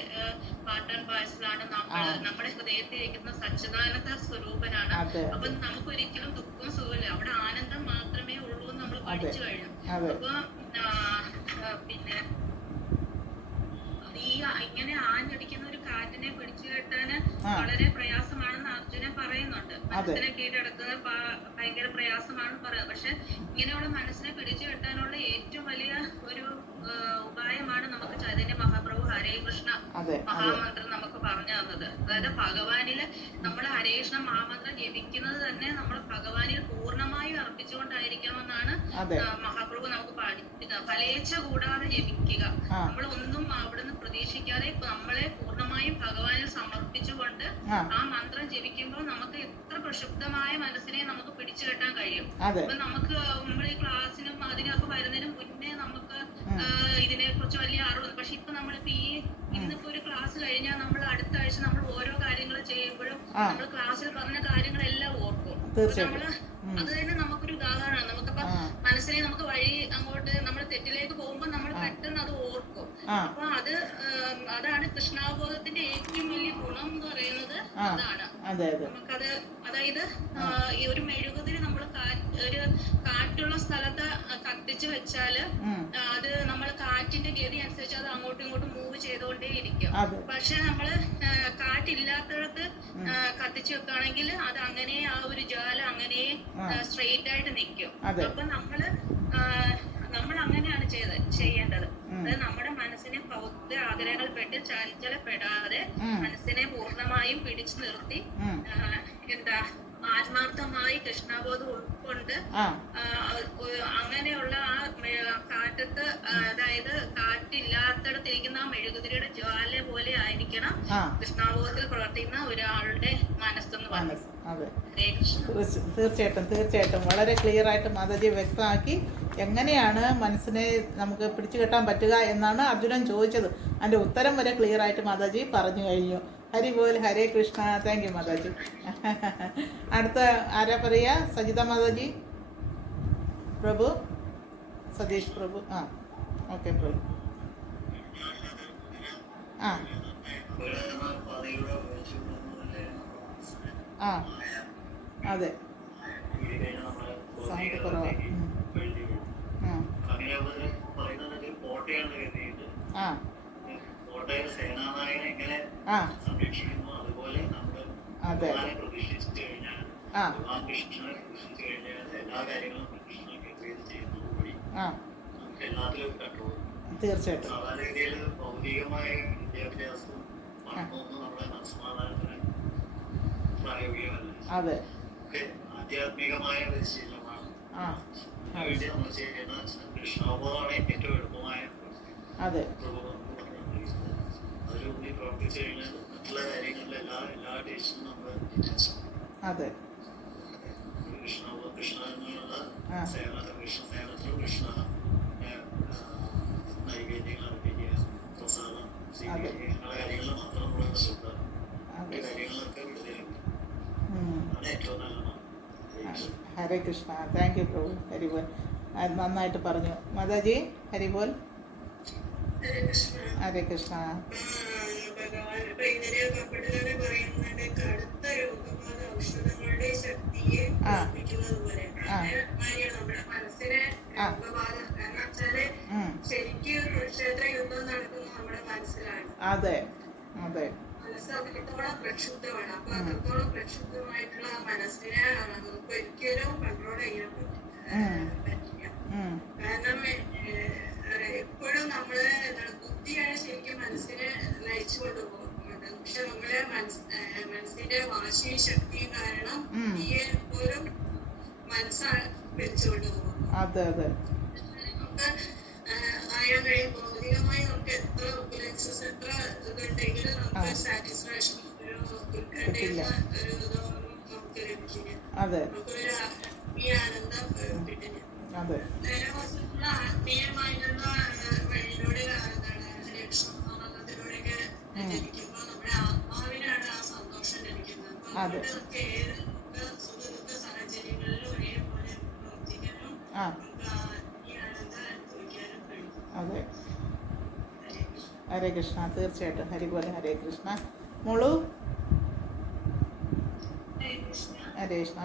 പാർട്ട് ആൻഡ് പാഴ്സലാണ് നമ്മുടെ ഹൃദയത്തിൽ ഇരിക്കുന്ന സച്ചിദാനന്ദ സ്വരൂപനാണ്. അപ്പൊ നമുക്കൊരിക്കലും ദുഃഖവും സുഖമില്ല, അവിടെ ആനന്ദം മാത്രമേ ഉള്ളൂ എന്ന് നമ്മൾ പഠിച്ചു കഴിഞ്ഞു. അപ്പൊ പിന്നെ ഈ ഇങ്ങനെ ആഞ്ഞടിക്കുന്ന ഒരു കാറ്റിനെ പിടിച്ചു കെട്ടാന് വളരെ പ്രയാസമാണെന്ന് അർജുനൻ പറയുന്നുണ്ട്. മനസ്സിനെ കീഴടക്കുന്നത് ഭയങ്കര പ്രയാസമാണ് പറയുന്നത്. പക്ഷെ ഇങ്ങനെയുള്ള മനസ്സിനെ പിടിച്ചു കെട്ടാനുള്ള ഏറ്റവും വലിയ ഒരു ഉപായമാണ് നമുക്ക് ചൈതന്യ മഹാപ്രഭു ഹരേ കൃഷ്ണ മഹാമന്ത്രം നമുക്ക് പറഞ്ഞു തന്നത്. അതായത് ഭഗവാനില് നമ്മൾ ഹരേ കൃഷ്ണ മഹാമന്ത്രം ജപിക്കുന്നത് തന്നെ നമ്മൾ ഭഗവാനിൽ പൂർണ്ണമായും അർപ്പിച്ചുകൊണ്ടായിരിക്കണമെന്നാണ് മഹാപ്രഭു നമുക്ക് പഠിപ്പിക്കുന്നത്. ഫലേച്ഛ കൂടാതെ ജപിക്കുക, നമ്മൾ ഒന്നും അവിടുന്ന് പ്രതീക്ഷിക്കാതെ നമ്മളെ പൂർണ്ണമായും ഭഗവാനിൽ സമർപ്പിച്ചുകൊണ്ട് ആ മന്ത്രം ജപിക്കുമ്പോൾ നമുക്ക് എത്ര പ്രക്ഷുബ്ധമായ മനസ്സിനെ നമുക്ക് പിടിച്ചു കെട്ടാൻ കഴിയും. അപ്പൊ നമുക്ക് നമ്മൾ ഈ ക്ലാസ്സിനും അതിനൊക്കെ വരുന്നതിന് മുന്നേ നമുക്ക് ഇതിനെ കുറിച്ച് വലിയ അറിവ്. പക്ഷെ ഇപ്പൊ നമ്മളിപ്പോ ഇന്നിപ്പോ ഒരു ക്ലാസ് കഴിഞ്ഞാൽ നമ്മൾ അടുത്ത ആഴ്ച നമ്മൾ ഓരോ കാര്യങ്ങൾ ചെയ്യുമ്പോഴും നമ്മൾ ക്ലാസ്സിൽ പറഞ്ഞ കാര്യങ്ങളെല്ലാം ഓർക്കും. നമ്മള് അത് തന്നെ നമുക്കൊരു ഉദാഹരണമാണ്. നമുക്കിപ്പോ മനസ്സിനെ നമുക്ക് വഴി അങ്ങോട്ട് നമ്മൾ തെറ്റിലേക്ക് പോകുമ്പോൾ നമ്മൾ പെട്ടെന്ന് അത് ഓർക്കും. അപ്പൊ അതാണ് കൃഷ്ണാവബോധത്തിന്റെ ഏറ്റവും വലിയ ഗുണം എന്ന് പറയുന്നത്. അതാണ് നമുക്കത്, അതായത് ഈ ഒരു മെഴുകുതിരി നമ്മൾ ഒരു കാറ്റുള്ള സ്ഥലത്ത് കത്തിച്ച് വെച്ചാല് അത് നമ്മൾ കാറ്റിന്റെ ഗതി അനുസരിച്ച് അത് അങ്ങോട്ടും ഇങ്ങോട്ടും മൂവ് ചെയ്തുകൊണ്ടേ ഇരിക്കും. പക്ഷെ നമ്മള് കാറ്റില്ലാത്തടത്ത് കത്തിച്ച് വെക്കുകയാണെങ്കിൽ അത് അങ്ങനെ ആ ഒരു ജ്വാല അങ്ങനെ സ്ട്രെയിറ്റ് ആയിട്ട് നിൽക്കും. അപ്പൊ നമ്മൾ അങ്ങനെയാണ് ചെയ്യേണ്ടത്. അതായത് നമ്മുടെ മനസ്സിനെ ഭൗതിക ആഗ്രഹങ്ങൾ പെട്ട് ചഞ്ചലപ്പെടാതെ മനസ്സിനെ പൂർണ്ണമായും പിടിച്ചു നിർത്തി ആത്മാർത്ഥമായി കൃഷ്ണബോധം ഉൾക്കൊണ്ട് അങ്ങനെയുള്ള ആ കാറ്റത്ത്, അതായത് കാറ്റില്ലാത്തടത്തിരിക്കുന്ന ആ മെഴുകുതിരിയുടെ ജ്വാല പോലെ ആയിരിക്കണം കൃഷ്ണബോധത്തിൽ പ്രവർത്തിക്കുന്ന ഒരാളുടെ മനസ്സെന്ന് പറയുന്നത്. തീർച്ചയായിട്ടും വളരെ ക്ലിയർ ആയിട്ട് മാതാജി വ്യക്തമാക്കി എങ്ങനെയാണ് മനസ്സിനെ നമുക്ക് പിടിച്ചു കെട്ടാൻ പറ്റുക എന്നാണ് അർജുനൻ ചോദിച്ചത്. അതിൻ്റെ ഉത്തരം വരെ ക്ലിയർ ആയിട്ട് മാതാജി പറഞ്ഞു കഴിഞ്ഞു. ഹരി ബോൽ, ഹരേ കൃഷ്ണ. താങ്ക് യു മാതാജി. അടുത്ത ആരാ പറയുക? സജിത മാതാജി, പ്രഭു, സതീഷ് പ്രഭു. ഓക്കെ പ്രഭു. അതെ, സൗണ്ട് കുറവാണ്. സേനാനായകനെ എങ്ങനെ സംരക്ഷിക്കുന്നു അതുപോലെ നമ്മൾ പ്രതിഷ്ഠിച്ചു കഴിഞ്ഞാൽ ഭഗവാൻ കൃഷ്ണനെ പ്രതിഷ്ഠിച്ചു കഴിഞ്ഞാൽ എല്ലാ കാര്യങ്ങളും കൃഷ്ണനെ കേന്ദ്രീകരിച്ച് ചെയ്യുന്നതോടുകൂടി നമുക്ക് എല്ലാത്തിലും കൺട്രോൾ. തീർച്ചയായിട്ടും സാധാരണഗതിയിൽ ഭൗതികമായ വിദ്യാഭ്യാസവും പണമൊന്നും നമ്മുടെ മനസ്സമാധാനത്തിന് പ്രായോഗികമല്ല. ഒക്കെ ആധ്യാത്മികമായ പരിശീലനമാണ്. നമ്മൾ ചെയ്യുന്ന കൃഷ്ണാവബോധമാണ് ഏറ്റവും എളുപ്പമായ അതിലൂടെ പ്രവർത്തിച്ചു കഴിഞ്ഞാൽ മറ്റുള്ള കാര്യങ്ങളിൽ എല്ലാ ഡിഷനും നമ്മൾ കൃഷ്ണ എന്നുള്ള കൃഷ്ണ സേനത്തിലും കൃഷ്ണ നൈവേദ്യങ്ങൾ അർപ്പിക്കുക, പ്രസാദം സ്വീകരിക്കുക, കാര്യങ്ങളിൽ മാത്രം നമ്മൾ ശ്രദ്ധ കാര്യങ്ങളൊക്കെ വിടുതലുണ്ട്. അതാണ് ഏറ്റവും നല്ലതാണ്. ഹരേ കൃഷ്ണ. താങ്ക് യു പ്രഭു. ഹരിബോൽ നന്നായിട്ട് പറഞ്ഞു മാതാജി. ഹരിബോൽ, ഹരേ കൃഷ്ണ. അതെ അതെ, അത്രത്തോളം പ്രക്ഷുബ്ധമാണ്. അപ്പൊ അത്രത്തോളം പ്രക്ഷുബ്ധമായിട്ടുള്ള മനസ്സിനെ നമുക്ക് ഒരിക്കലും കൺട്രോൾ ചെയ്യാൻ പറ്റില്ല. കാരണം എപ്പോഴും നമ്മള് ബുദ്ധിയാണ് ശരിക്കും മനസ്സിനെ നയിച്ചു കൊണ്ടുപോകുന്നത്. പക്ഷെ നമ്മളെ മനസ്സിന്റെ വാശിയും ശക്തിയും കാരണം ബുദ്ധിയെ പോലും മനസ്സാണ് പിടിച്ചുകൊണ്ട് പോകുന്നത്. നമുക്ക് അറിയാൻ കഴിയും ഭൗതികമായി നമുക്ക് എത്ര ഒപ്പുലൻസസ് എത്ര ഇതുണ്ടെങ്കിലും നമുക്ക് സാറ്റിസ്ഫാക്ഷൻ ഒരു ഉത്കണ്ഠയുള്ള ഒരു ഇതൊന്നും നമുക്ക് ലഭിക്കില്ല. നമുക്കൊരു ആത്മീയ ആനന്ദം കിട്ടില്ല. നേരെ മറിച്ചുള്ള ആത്മീയമായിട്ടുള്ള വഴിയിലൂടെ രക്ഷണത്തിലൂടെയൊക്കെ ലഭിക്കുമ്പോൾ നമ്മുടെ ആത്മാവിനാണ് ആ സന്തോഷം ലഭിക്കുന്നത്. അപ്പൊ നമുക്ക് ഏത് സുഖദുഃഖ സാഹചര്യങ്ങളിലും ഒരേപോലെ പ്രവർത്തിക്കാനും നമുക്ക് ആത്മീയ ആനന്ദം അനുഭവിക്കാനും കഴിയും. അതെ, ഹരേ കൃഷ്ണ. തീർച്ചയായിട്ടും ഹരിപോലെ ഹരേ കൃഷ്ണ. മോളു, ഹരേ കൃഷ്ണ.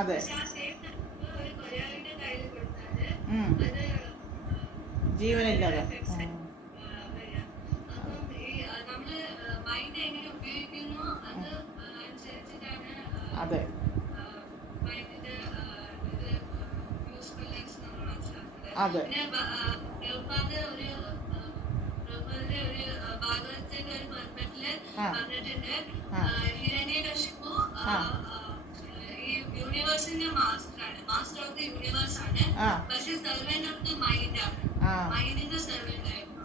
അതെ ജീവനില്ലാതെ അതെ അതെ യൂണിവേഴ്സിന്റെ മാസ്റ്റർ ഓഫ് ദി യൂണിവേഴ്സ് ആണ്. പക്ഷെ സെർവന്റ് ഓഫ് ദി മൈൻഡ് ആണ്. മൈൻഡിന്റെ സെർവന്റ് ആയിരുന്നു.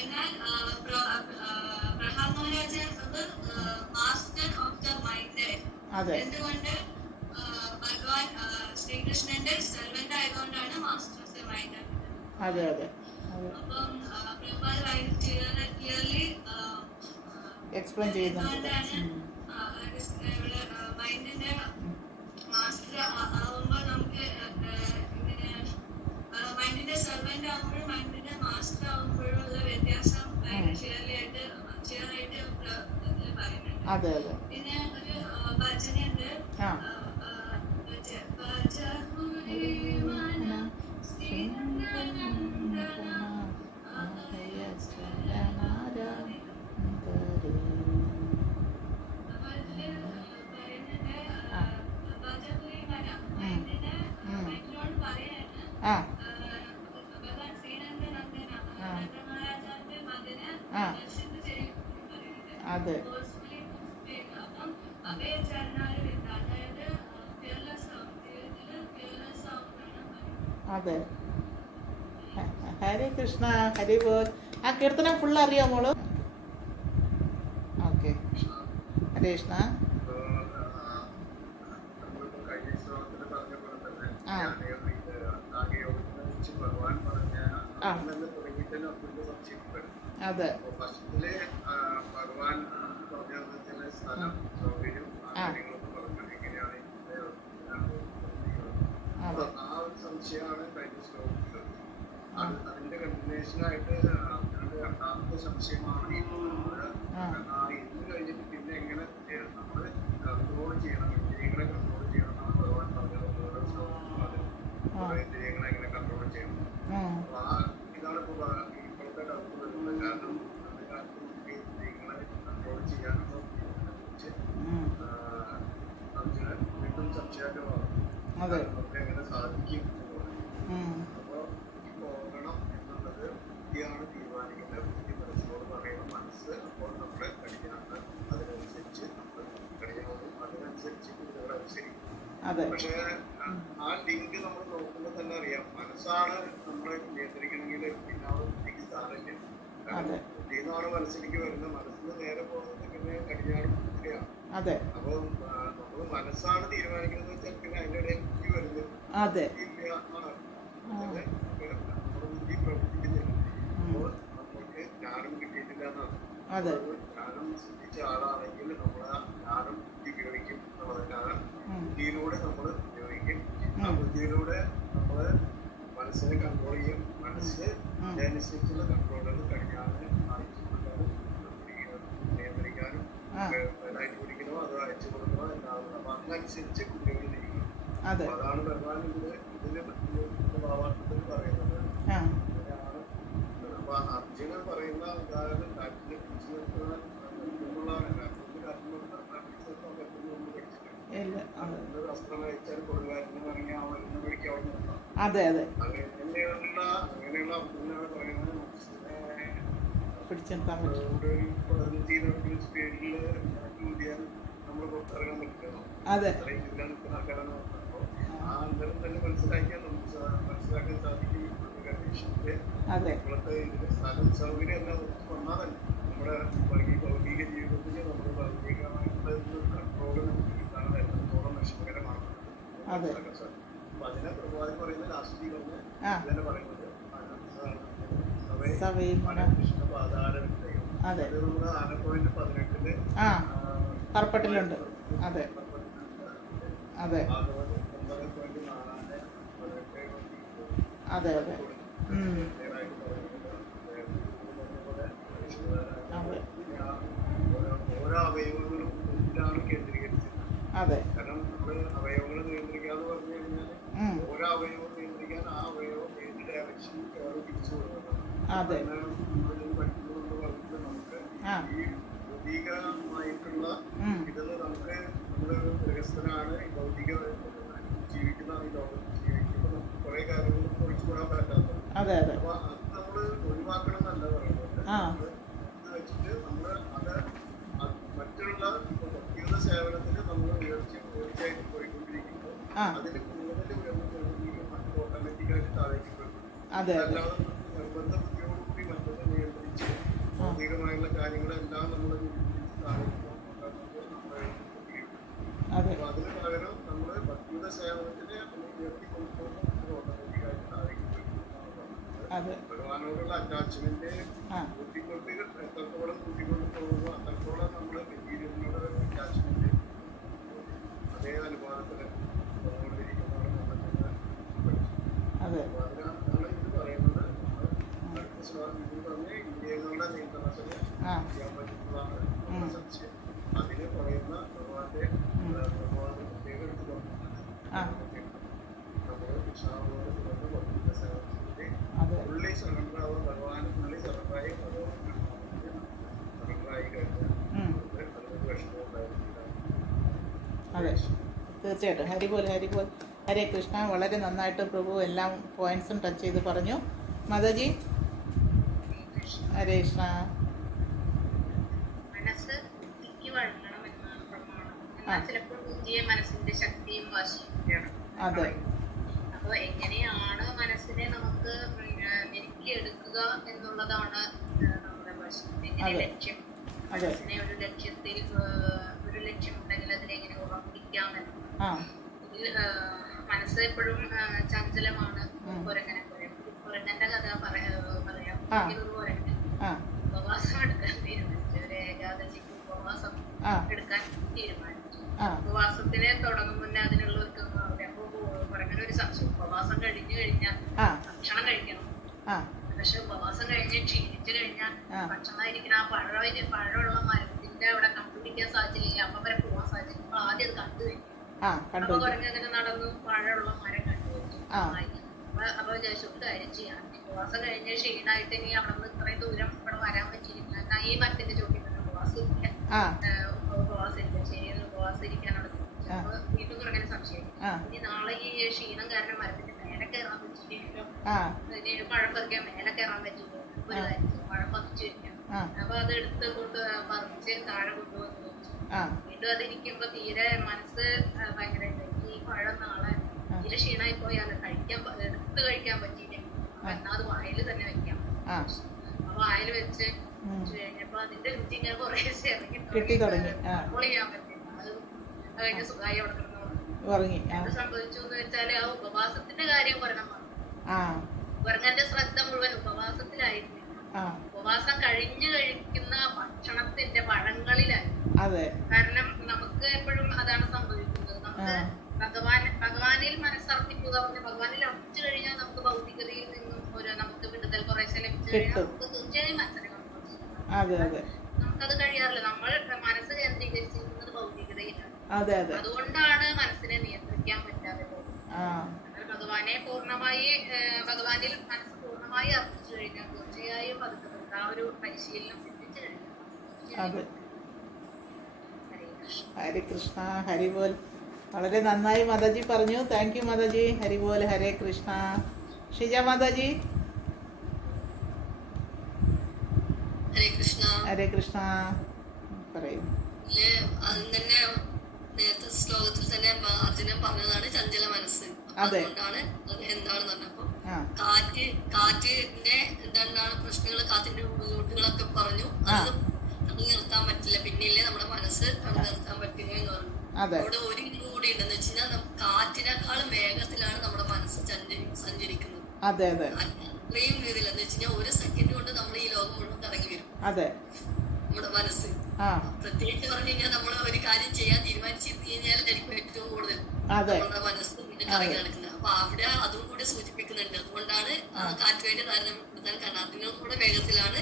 എന്നാൽ Prahlad Maharaj master of the mind ആയിരുന്നു. എന്തുകൊണ്ട്? ഭഗവാൻ ശ്രീകൃഷ്ണന്റെ സെർവന്റ് ആയതുകൊണ്ടാണ് മാസ്റ്റർ ഓഫ് ദി മൈൻഡ് ആയത്. അപ്പം പ്രഭുപാദ് ക്ലിയർലി എക്സ്പ്ലെയിൻ ചെയ്യുന്നുണ്ട്. മൈൻഡിന്റെ മാസ്റ്റർ ആവുമ്പോൾ നമുക്ക് ഇങ്ങനെ മൈൻഡിന്റെ സെർവന്റ് ആവുമ്പോഴും മൈൻഡിന്റെ മാസ്റ്റർ ആവുമ്പോഴും ഉള്ള വ്യത്യാസം ക്ലിയറായിട്ട് പറയുന്നുണ്ട്. പിന്നെ ഒരു ഭജനുണ്ട്, അതെ അതെ. ഹരേ കൃഷ്ണ, ഹരി ബോൽ. ആ കീർത്തനം ഫുൾ അറിയാമോളൂ? ഓക്കെ, ഹരേ കൃഷ്ണ. അതെ ഭഗവാൻ പറഞ്ഞ സ്ഥലം സൗകര്യം ആ ഒരു സംശയമാണ് കഴിഞ്ഞ ശ്ലോകത്തിൽ. അതിന്റെ കണ്ടിന്യൂഷൻ ആയിട്ട് അതിന്റെ രണ്ടാമത്തെ സംശയമാണ് ഇന്ന് കഴിഞ്ഞിട്ട് പിന്നെ എങ്ങനെ നമ്മൾ കൺട്രോൾ ചെയ്യണം, ഇന്ദ്രിയങ്ങളെ കൺട്രോൾ ചെയ്യണം എന്നാണ് ഭഗവാൻ പറഞ്ഞത്. ഓരോ ശ്ലോകത്തിലും ഇന്ദ്രിയങ്ങളെ എങ്ങനെ കൺട്രോൾ ചെയ്യണം. അപ്പൊ ആ ഇതാണ് ഇപ്പോഴത്തെ ഡൗട്ട് വരുന്നത്. കാരണം അന്നത്തെ കാലത്ത് നമുക്ക് ഇന്ദ്രിയങ്ങളെ കൺട്രോൾ ചെയ്യാനുള്ള കുറിച്ച് അർജുനൻ വീണ്ടും സംശയാഗ്രഹമാണ്. നമുക്ക് എങ്ങനെ സാധിക്കും എന്നുള്ളത്. അപ്പൊ പോകണം എന്നുള്ളത് ബുദ്ധിയാണ് തീരുമാനിക്കുന്നത്. ബുദ്ധി മനസ്സിനോട് പറയണം, മനസ്സ് അപ്പോൾ നമ്മുടെ കഴിയാണ്ട് അതിനനുസരിച്ച് നമ്മൾ കഴിയണം, അതിനനുസരിച്ച് കുട്ടികളെ അനുസരിക്കും. പക്ഷെ ആ ലിങ്ക് നമ്മൾ നോക്കുമ്പോൾ തന്നെ അറിയാം, മനസ്സാണ് നമ്മളെ നിയന്ത്രിക്കണമെങ്കിൽ പിന്നെ ആ ബുദ്ധിക്ക് സ്ഥാനമില്ല. കാരണം ബുദ്ധിയിൽ നിന്നാണ് മനസ്സിലേക്ക് വരുന്നത്. മനസ്സിന് നേരെ പോകുന്നത് പിന്നെ കടിഞ്ഞാടും ബുദ്ധിയാണ്. അപ്പൊ നമ്മള് മനസ്സാണ് തീരുമാനിക്കുന്നത് വെച്ചാൽ പിന്നെ അതിന്റെ ഇടയിൽ ബുദ്ധി വരുന്നത് നമ്മുടെ ബുദ്ധി പ്രവർത്തിക്കുന്നില്ല. അപ്പോൾ നമ്മൾക്ക് ജ്ഞാനം കിട്ടിയിട്ടില്ല എന്നാണ്. ജ്ഞാനം സിദ്ധിച്ച ആളാണെങ്കിൽ നമ്മള് ജ്ഞാനം ബുദ്ധി ഉപയോഗിക്കും എന്നുള്ളതിനാണ്. ബുദ്ധിയിലൂടെ നമ്മൾ ഉപയോഗിക്കും. ആ ബുദ്ധിയിലൂടെ നമ്മള് മനസ്സിനെ കൺട്രോൾ ചെയ്യും. മനസ്സ് അതനുസരിച്ചുള്ള കൺട്രോളുകൾ കഴിയാനും ആവശ്യപ്പെട്ടാലും നിയന്ത്രിക്കാനും ലൈറ്റ് പിടിക്കണോ അതോ അയച്ചു കൊടുക്കണോ എന്നാണ്. അപ്പൊ അതിനനുസരിച്ച് കുട്ടികൾ നീങ്ങണം. അതാണ് ഭഗവാൻ ഇതിന് ഭാവാർത്ഥത്തിൽ പറയുന്നത്. അങ്ങനെയാണ്. അപ്പൊ അർജുനൻ പറയുന്ന ഉദാഹരണം കാറ്റിനെ പിടിച്ചു നിർത്തുന്ന ഒരു വസ്ത്രം അയച്ചാൽ കൊടുകാറ്റിന് ഇറങ്ങി ആ മരുന്ന് പിടിക്കാൻ അവിടെ നിർത്താം. അങ്ങനെയുള്ള അർജുനാണ് പറയുന്നത്. സ്പീഡില് കൂടിയാൽ നമ്മൾ പുറത്തിറങ്ങാൻ പറ്റുമോ? അത്രയും ജില്ല നിൽക്കുന്ന ആൾക്കാരാണ്. അപ്പൊ ആ അന്തരം തന്നെ മനസ്സിലാക്കിയാൽ നമുക്ക് മനസ്സിലാക്കാൻ സാധിക്കും. ഇപ്പോഴത്തെ കണ്ടീഷനില് ഇപ്പോഴത്തെ ഇതിന് സ്ഥലം സൗകര്യം എല്ലാം വന്നാൽ തന്നെ നമ്മുടെ ഭൗതിക ജീവിതത്തിൽ നമ്മുടെ ഭൗതികമായിട്ടുള്ള കൺട്രോള് നമുക്ക് കിട്ടാനുള്ള എത്രത്തോളം വിഷമകരമാണ് മനസ്സിലാക്കാൻ സാധിക്കും. അപ്പൊ അതിനെ പ്രഭാതി പറയുന്ന ലാസ്റ്റ് പറഞ്ഞ് ഇതിനെ പറയുന്നത് കൃഷ്ണപാദാരവിദ്യയും അത് നമ്മുടെ 4.18 പറപ്പട്ടിലുണ്ട്. അതെ അതെ അതെ അതെ ഓരോ അവയവങ്ങളും ഇതിലാണ് കേന്ദ്രീകരിച്ചത്. കാരണം നമ്മള് അവയവങ്ങൾ അതെ ആ ഭൗതികമായിട്ടുള്ള ഇതെന്ന് നമുക്ക് നമ്മുടെ ഗൃഹസ്ഥനാണ് ജീവിക്കുന്ന ഈ ലോകത്ത് ജീവിക്കുമ്പോൾ നമുക്ക് കുറെ കാര്യങ്ങൾ ഒഴിച്ചുകൂടാൻ പറ്റാത്തത്. അതെ അതെ അപ്പൊ അത് നമ്മള് ഒഴിവാക്കണം എന്നല്ല പറയുന്നത്. ആ ഇത് വെച്ചിട്ട് നമ്മള് അത് മറ്റുള്ള ഭക്തിയുടെ സേവനത്തിന് നമ്മൾ ഉയർച്ചയായിട്ട് പോയിക്കൊണ്ടിരിക്കുമ്പോൾ അതിന് കൂടുതൽ ഉയർന്നുകൊണ്ടിരിക്കും മറ്റു ഓട്ടോമാറ്റിക്കായിട്ട് താഴേക്ക് പോകും. അതെ അല്ലാതെ നിർബന്ധ ബുദ്ധിയോടുകൂടി മറ്റൊന്ന് നിയന്ത്രിച്ച് ഭൗതികമായുള്ള കാര്യങ്ങളെല്ലാം നമ്മൾ താഴേക്ക് അതെ അപ്പൊ അതിന് പകരം നമ്മള് ഭക്തിയുടെ സേവനത്തിന് നമ്മൾ ഉയർത്തിക്കൊണ്ടുപോകുമ്പോൾ ഓട്ടോമാറ്റിക്കായിട്ട് താഴേക്ക് പോകും. അതെ ഭഗവാനോടുള്ള അറ്റാച്ച്മെന്റ് കൂട്ടിക്കൊണ്ട് എത്രത്തോളം കൂട്ടിക്കൊണ്ട് പോകുമ്പോൾ അത്രത്തോളം നമ്മുടെ മെറ്റീരിയലിനോട് അറ്റാച്ച്മെന്റ് അതേ അനുപാതത്തിൽ പോകൊണ്ടിരിക്കുന്നതാണ് നമ്മൾ അതെ അപ്പൊ അതിനാണ് ഇത് പറയുന്നത്. ഇത് പറഞ്ഞ് ഇന്ദ്രിയങ്ങളുടെ നിയന്ത്രണത്തിന് ചെയ്യാൻ പറ്റുന്നതാണ് നമ്മുടെ സംശയം. അതിന് പറയുന്ന ഭഗവാന്റെ പ്രത്യേക എടുത്ത് പറഞ്ഞിട്ടുണ്ട്. നമ്മള് കൃഷ്ണാവോട് തുടർന്ന് ഭക്തിയുടെ സേവനത്തിന്റെ ഉള്ളി സറണ്ടറാവും ഭഗവാന് ഉള്ളി സറണ്ടറായി ഭഗവാൻ സറണ്ടറായി കഴിഞ്ഞാൽ അതിനൊരു വിഷമം ഉണ്ടായിരുന്നില്ല. അതെ തീർച്ചയായിട്ടും. ഹരിബോൽ ഹരിബോൽ ഹരേ കൃഷ്ണ. വളരെ നന്നായിട്ട് പ്രഭു എല്ലാം പോയിന്റ്സും ടച്ച് ചെയ്ത് പറഞ്ഞു. മാതാജി ഹരേ കൃഷ്ണ. മനസ്സ് ബുദ്ധിക്ക് വഴങ്ങണം എന്നാണ് പ്രമാണം. എന്നാൽ ചിലപ്പോൾ ബുദ്ധിയെ മനസ്സിന്റെ ശക്തിയും വാശിയും. അതെ അപ്പൊ എങ്ങനെയാണ് മനസ്സിനെ നമുക്ക് മെരുക്കിയെടുക്കുക എന്നുള്ളതാണ് നമ്മുടെ പ്രശ്നം. എങ്ങനെ ലക്ഷ്യം മനസ്സിനെ ഒരു ലക്ഷ്യത്തിൽ ഒരു ലക്ഷ്യമുണ്ടെങ്കിൽ അതിലെങ്ങനെ ഉറപ്പിക്കാമെന്ന്. ഇതിൽ മനസ്സ് എപ്പോഴും ചഞ്ചലമാണ്. കുരങ്ങനെ കുരങ്ങന്റെ കഥ പറയാം. കുരങ്ങൻ ഉപവാസം എടുക്കാൻ തീരുമാനിച്ചു. ഒരു ഏകാദശിക്ക് ഉപവാസം എടുക്കാൻ തീരുമാനിച്ചു. ഉപവാസത്തിനെ തുടങ്ങും മുന്നേ അതിനുള്ള അപ്പൊ കുരങ്ങനെ ഒരു സംശയം. ഉപവാസം കഴിഞ്ഞു കഴിഞ്ഞാൽ ഭക്ഷണം കഴിക്കണം. പക്ഷെ ഉപവാസം കഴിഞ്ഞ് ക്ഷീണിച്ചു കഴിഞ്ഞാൽ ഭക്ഷണമായിരിക്കണം. ആ പഴമുള്ള മരത്തിന്റെ അവിടെ കണ്ടുപിടിക്കാൻ സാധിച്ചില്ല. അപ്പൊ വരെ പോവാൻ സാധിച്ചു. അപ്പൊ ആദ്യം അത് കണ്ടുവയ്ക്കും. അപ്പൊ കുരങ്ങ് അങ്ങനെ നടന്നു പഴമുള്ള മരം കണ്ടുവച്ചു. അപ്പൊ വിചാരിച്ചു ഒരു കാര്യം ചെയ്യാം. ഉപവാസം കഴിഞ്ഞ് ക്ഷീണായിട്ട് ഇനി അവിടെ നിന്ന് ഇത്രയും ദൂരം ഇവിടെ വരാൻ പറ്റിയിരിക്കില്ല. എന്നാ ഈ മരത്തിന്റെ ചോട്ടിൽ തന്നെ ഉപവാസം ഇല്ല. ഉപവാസം ഇല്ല. ശരിയെന്ന് ഉപവാസം ഇരിക്കാനുള്ള അപ്പൊ വീണ്ടും കുരങ്ങനെ സംശയം. ഇനി നാളെ ഈ ക്ഷീണം കാരണം മരത്തിന്റെ മേലെ കയറാൻ പറ്റിയില്ലല്ലോ. ഇനി പഴം പറിക്കാൻ മേലെ കയറാൻ പറ്റില്ല. ഒരു കാര്യം പഴം പറിച്ചു വെക്കാം. അപ്പൊ അത് എടുത്ത് കൊണ്ട് പറിച്ച് താഴെ കൊണ്ടുവന്ന് വെച്ചു. വീണ്ടും അതിരിക്കുമ്പോ തീരെ മനസ്സ് ഭയങ്കര ഈ പഴം നാളെ തീരെ ക്ഷീണമായി പോയാൽ എടുത്ത് കഴിക്കാൻ പറ്റിയില്ല. എന്നാ അത് വായിൽ തന്നെ വെക്കാം. അപ്പൊ വായിൽ വെച്ച് കഴിഞ്ഞപ്പോ അതിന്റെ രുചി ഇങ്ങനെ കുറെ ഇറങ്ങി തുടങ്ങി. കൺട്രോൾ ചെയ്യാൻ പറ്റില്ല. അത് കഴിഞ്ഞ് സുഖമായി അവിടെ കിടന്നു. എന്ത് സംഭവിച്ചു എന്ന് വെച്ചാല് ആ ഉപവാസത്തിന്റെ കാര്യം പറയണം. കുരങ്ങന്റെ ശ്രദ്ധ മുഴുവൻ ഉപവാസത്തിലായിരുന്നു. ഉപവാസം കഴിഞ്ഞു കഴിക്കുന്ന ഭക്ഷണത്തിന്റെ പഴങ്ങളിലായിരുന്നു. കാരണം നമുക്ക് എപ്പോഴും അതാണ് സംഭവിക്കുന്നത്. നമുക്ക് ഭഗവാനിൽ മനസ്സർപ്പിക്കുക. ഭഗവാനിൽ അർപ്പിച്ചു കഴിഞ്ഞാൽ നമുക്ക് ഭൗതികതയിൽ നിന്നും നമുക്ക് വിടുതൽ കുറേശ്ശെ ലഭിച്ചു കഴിഞ്ഞാൽ നമുക്ക് തീർച്ചയായും മനസ്സിലാക്കാം. നമുക്കത് കഴിയാറില്ല. നമ്മൾ മനസ്സ് കേന്ദ്രീകരിച്ചിരിക്കുന്നത് ഭൗതികതയിലാണ്. അതുകൊണ്ടാണ് മനസ്സിനെ നിയന്ത്രിക്കാൻ പറ്റാതെ പോകുന്നത്. ഭഗവാനെ പൂർണ്ണമായി ഭഗവാനിൽ മനസ്സ് പൂർണ്ണമായി അർപ്പിച്ചു കഴിഞ്ഞാൽ തീർച്ചയായും അത് ആ ഒരു പരിശീലനം സിദ്ധിച്ചു കഴിഞ്ഞാൽ. ഹരേ കൃഷ്ണ. ഹരിബോൽ. വളരെ നന്നായി മാതാജി പറഞ്ഞു. താങ്ക് യു മാതാജി. ഹരിബോൽ ഹരേ കൃഷ്ണ. ഷിജ മാതാജി. ഹരേ കൃഷ്ണ. ഹരേ കൃഷ്ണ പറയൂ. അതും തന്നെ നേരത്തെ ശ്ലോകത്തിൽ തന്നെ അർജുനൻ പറഞ്ഞതാണ് ചഞ്ചല മനസ്സ്. അതുകൊണ്ടാണ് അത് എന്താണെന്ന് പറഞ്ഞപ്പോ കാറ്റിന്റെ എന്താണ് പ്രശ്നങ്ങൾ, കാറ്റിന്റെ ബുദ്ധിമുട്ടുകളൊക്കെ പറഞ്ഞു. അത് തടഞ്ഞു നിർത്താൻ പറ്റില്ല. പിന്നില്ലേ നമ്മുടെ മനസ്സ് തടഞ്ഞു നിർത്താൻ പറ്റുക എന്ന് പറഞ്ഞു. അവിടെ ഒരു കൂടി ഉണ്ടെന്ന് വെച്ച് കഴിഞ്ഞാൽ കാറ്റിനേക്കാളും വേഗത്തിലാണ് നമ്മുടെ മനസ്സ് സഞ്ചരിക്കുന്നത്. അത്രയും രീതിയിൽ എന്ന് വെച്ച് കഴിഞ്ഞാൽ ഒരു സെക്കൻഡ് കൊണ്ട് നമ്മൾ ഈ ലോകം മുഴുവൻ കറങ്ങി വരും നമ്മുടെ മനസ്സ്. പ്രത്യേകിച്ച് പറഞ്ഞു കഴിഞ്ഞാൽ നമ്മൾ ഒരു കാര്യം ചെയ്യാൻ തീരുമാനിച്ചിരുന്നു കഴിഞ്ഞാലായിരിക്കും ഏറ്റവും കൂടുതൽ നമ്മുടെ മനസ്സ് കറങ്ങി നടക്കുന്നത്. അപ്പൊ അവിടെ അതും കൂടെ സൂചിപ്പിക്കുന്നുണ്ട്. അതുകൊണ്ടാണ് കാറ്റുമായിട്ട് താരതമ്യപ്പെടുത്താൻ കാരണം അതിനും കൂടെ വേഗത്തിലാണ്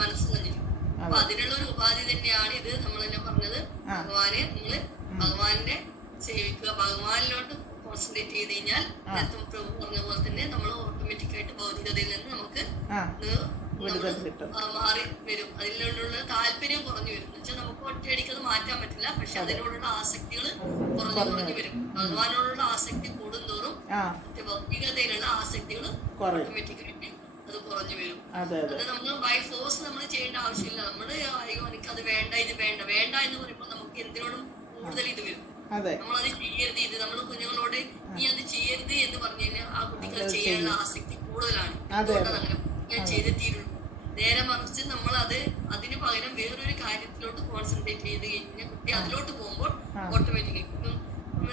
മനസ്സ് സഞ്ചരിക്കുന്നത്. അപ്പൊ അതിനുള്ള ഒരു ഉപാധി തന്നെയാണ് ഇത്. നമ്മൾ തന്നെ പറഞ്ഞത് ഭഗവാനെ നിങ്ങള് ഭഗവാനെ സേവിക്കുക, ഭഗവാനിലോട്ട് കോൺസെൻട്രേറ്റ് ചെയ്ത് കഴിഞ്ഞാൽ നേരത്തെ പ്രഭു പറഞ്ഞ പോലെ തന്നെ നമ്മൾ ഓട്ടോമാറ്റിക് ആയിട്ട് ഭൗതികതയിൽ നിന്ന് നമുക്ക് മാറി വരും. അതിനോടുള്ള താല്പര്യം കുറഞ്ഞു വരും. എന്ന് വെച്ചാൽ നമുക്ക് ഒറ്റയടിക്ക് അത് മാറ്റാൻ പറ്റില്ല. പക്ഷെ അതിനോടുള്ള ആസക്തികൾ കുറഞ്ഞു വരും. ഭഗവാനോടുള്ള ആസക്തി കൂടുന്തോറും ഭൗതികതയിലുള്ള ആസക്തികൾ ഓട്ടോമാറ്റിക്കായിട്ട് അത് കുറഞ്ഞു വരും. അത് നമ്മൾ ബൈ ഫോഴ്സ് നമ്മൾ ചെയ്യേണ്ട ആവശ്യമില്ല. നമ്മള് അയ്യോ എനിക്ക് അത് വേണ്ട, ഇത് വേണ്ട എന്ന് പറയുമ്പോൾ നമുക്ക് എന്തിനോടും കൂടുതൽ ഇത് വരും. നമ്മളത് ചെയ്യരുത്, ഇത് നമ്മൾ കുഞ്ഞുങ്ങളോട് നീ അത് ചെയ്യരുത് എന്ന് പറഞ്ഞു കഴിഞ്ഞാൽ ആ കുട്ടികൾ ചെയ്യാനുള്ള ആസക്തി കൂടുതലാണ്. അതുകൊണ്ടാണ് അങ്ങനെ ഞാൻ ചെയ്ത് തീരുള്ളൂ. നേരെ മറിച്ച് നമ്മൾ അതിന് പകരം വേറൊരു കാര്യത്തിലോട്ട് കോൺസെൻട്രേറ്റ് ചെയ്ത് കഴിഞ്ഞാൽ കുട്ടി അതിലോട്ട് പോകുമ്പോൾ ഓട്ടോമാറ്റിക്കായി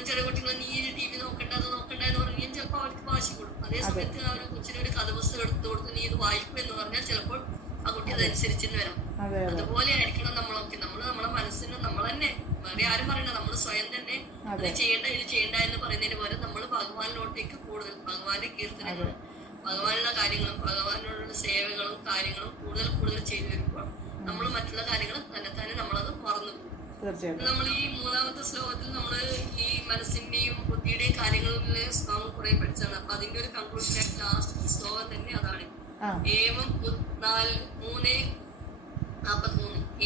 ചെറിയ കുട്ടികൾ നീ TV നോക്കണ്ട അത് നോക്കണ്ട എന്ന് പറഞ്ഞാൽ ചിലപ്പോൾ അവർക്ക് വാശി കൊടുക്കും. അതേ സമയത്ത് ആ ഒരു കൊച്ചിന് ഒരു കഥപുസ്തകം എടുത്തു കൊടുത്ത് നീ ഇത് വായിക്കും എന്ന് പറഞ്ഞാൽ ചിലപ്പോൾ ആ കുട്ടി അതനുസരിച്ചിട്ട് വരാം. അതുപോലെ ആയിരിക്കണം നമ്മളൊക്കെ. നമ്മളെ മനസ്സിന് നമ്മൾ തന്നെ, വേറെ ആരും പറയണ്ട, നമ്മൾ സ്വയം തന്നെ അത് ചെയ്യേണ്ട ഇത് ചെയ്യേണ്ട എന്ന് പറയുന്നതിന് പോലെ നമ്മൾ ഭഗവാനിലോട്ടേക്ക് കൂടുതൽ ഭഗവാന്റെ കീർത്തനങ്ങളും ഭഗവാനുള്ള കാര്യങ്ങളും ഭഗവാനോടുള്ള സേവകളും കാര്യങ്ങളും കൂടുതൽ ചെയ്തു വരുമ്പോൾ നമ്മൾ മറ്റുള്ള കാര്യങ്ങൾ തന്നെ നമ്മളത് മറന്നു പോകും. നമ്മൾ ഈ 3ാമത്തെ ശ്ലോകത്തിൽ നമ്മൾ ഈ മനസ്സിന്റെയും ബുദ്ധിയുടെയും കാര്യങ്ങളിലെ ശ്ലോകം കുറെ പഠിച്ചാണ്. അപ്പൊ അതിന്റെ ഒരു കൺക്ലൂഷൻ ആയിട്ട് ലാസ്റ്റ് ശ്ലോകം തന്നെ അതാണ്. ഏവം 3:43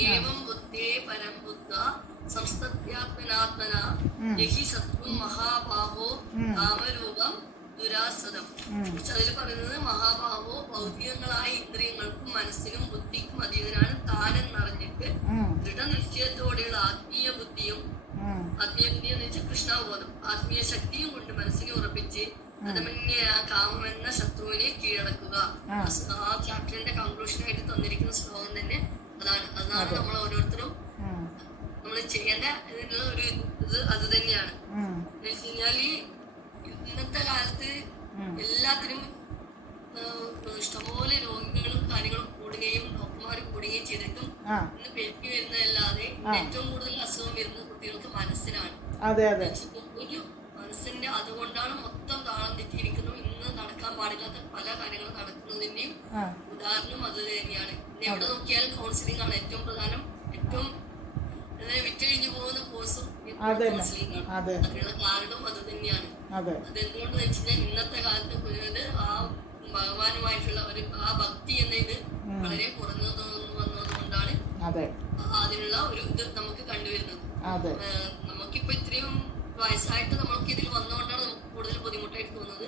ഏവം ബുദ്ധേ പരം ബുദ്ധ സംസ്ഥത്യാത്മനാത്മന യഹി സത്വം മഹാബാഹോ കാമരൂപം ദുരാസദം. അതിൽ പറയുന്നത് മഹാഭാവോ ഭൗതികങ്ങളായ ഇന്ദ്രിയങ്ങൾക്കും മനസ്സിനും ബുദ്ധിക്കും അതീതനാണ് താനെന്നറിഞ്ഞിട്ട് ദൃഢനിശ്ചയത്തോടെയുള്ള ആത്മീയ ബുദ്ധിയും എന്ന് വെച്ചാൽ കൃഷ്ണാബോധം ആത്മീയ ശക്തിയും കൊണ്ട് മനസ്സിനെ ഉറപ്പിച്ച് അതമന്യ കാമെന്ന ശത്രുവിനെ കീഴടക്കുക. ആ ചാപ്റ്ററിന്റെ കൺക്ലൂഷൻ ആയിട്ട് തന്നിരിക്കുന്ന ശ്ലോകം തന്നെ അതാണ് നമ്മൾ ഓരോരുത്തരും നമ്മൾ ചെയ്യേണ്ട ഇതിനുള്ള ഒരു ഇത് അത് തന്നെയാണ്. എന്ന് വെച്ച് കഴിഞ്ഞാല് ഇന്നത്തെ കാലത്ത് എല്ലാത്തിനും ഇഷ്ടംപോലെ രോഗികളും കാര്യങ്ങളും കൂടുകയും ഡോക്ടർമാർ കൂടുകയും ചെയ്തിട്ടും ഇന്ന് പെരുക്കി വരുന്നതല്ലാതെ ഏറ്റവും കൂടുതൽ അസുഖം വരുന്നത് കുട്ടികൾക്ക് മനസ്സിനാണ്. ഒരു മനസ്സിന്റെ അതുകൊണ്ടാണ് മൊത്തം താളം തെറ്റിയിരിക്കുന്നു. ഇന്ന് നടക്കാൻ പാടില്ലാത്ത പല കാര്യങ്ങളും നടക്കുന്നതിന്റെയും ഉദാഹരണം അത് തന്നെയാണ്. ഇന്ന് എവിടെ നോക്കിയാലും കൗൺസിലിംഗ് ആണ് ഏറ്റവും പ്രധാനം. ഏറ്റവും വിറ്റഴിഞ്ഞു പോകുന്ന കോഴ്സും കൗൺസിലിംഗ് ആണ്. അതിനുള്ള കാരണം അത് തന്നെയാണ്. അതെന്തുകൊണ്ട് വെച്ചാൽ ഇന്നത്തെ കാലത്ത് കുഞ്ഞത് ആ ഭഗവാനുമായിട്ടുള്ള ഒരു ആ ഭക്തി എന്ന ഇത് വളരെ കുറഞ്ഞു വന്നതുകൊണ്ടാണ് അതിനുള്ള ഒരു ഇത് നമുക്ക് കണ്ടുവരുന്നത്. നമുക്കിപ്പോ ഇത്രയും വയസ്സായിട്ട് നമ്മൾക്ക് ഇതിൽ വന്നുകൊണ്ടാണ് നമുക്ക് കൂടുതൽ ബുദ്ധിമുട്ടായിട്ട് തോന്നുന്നത്.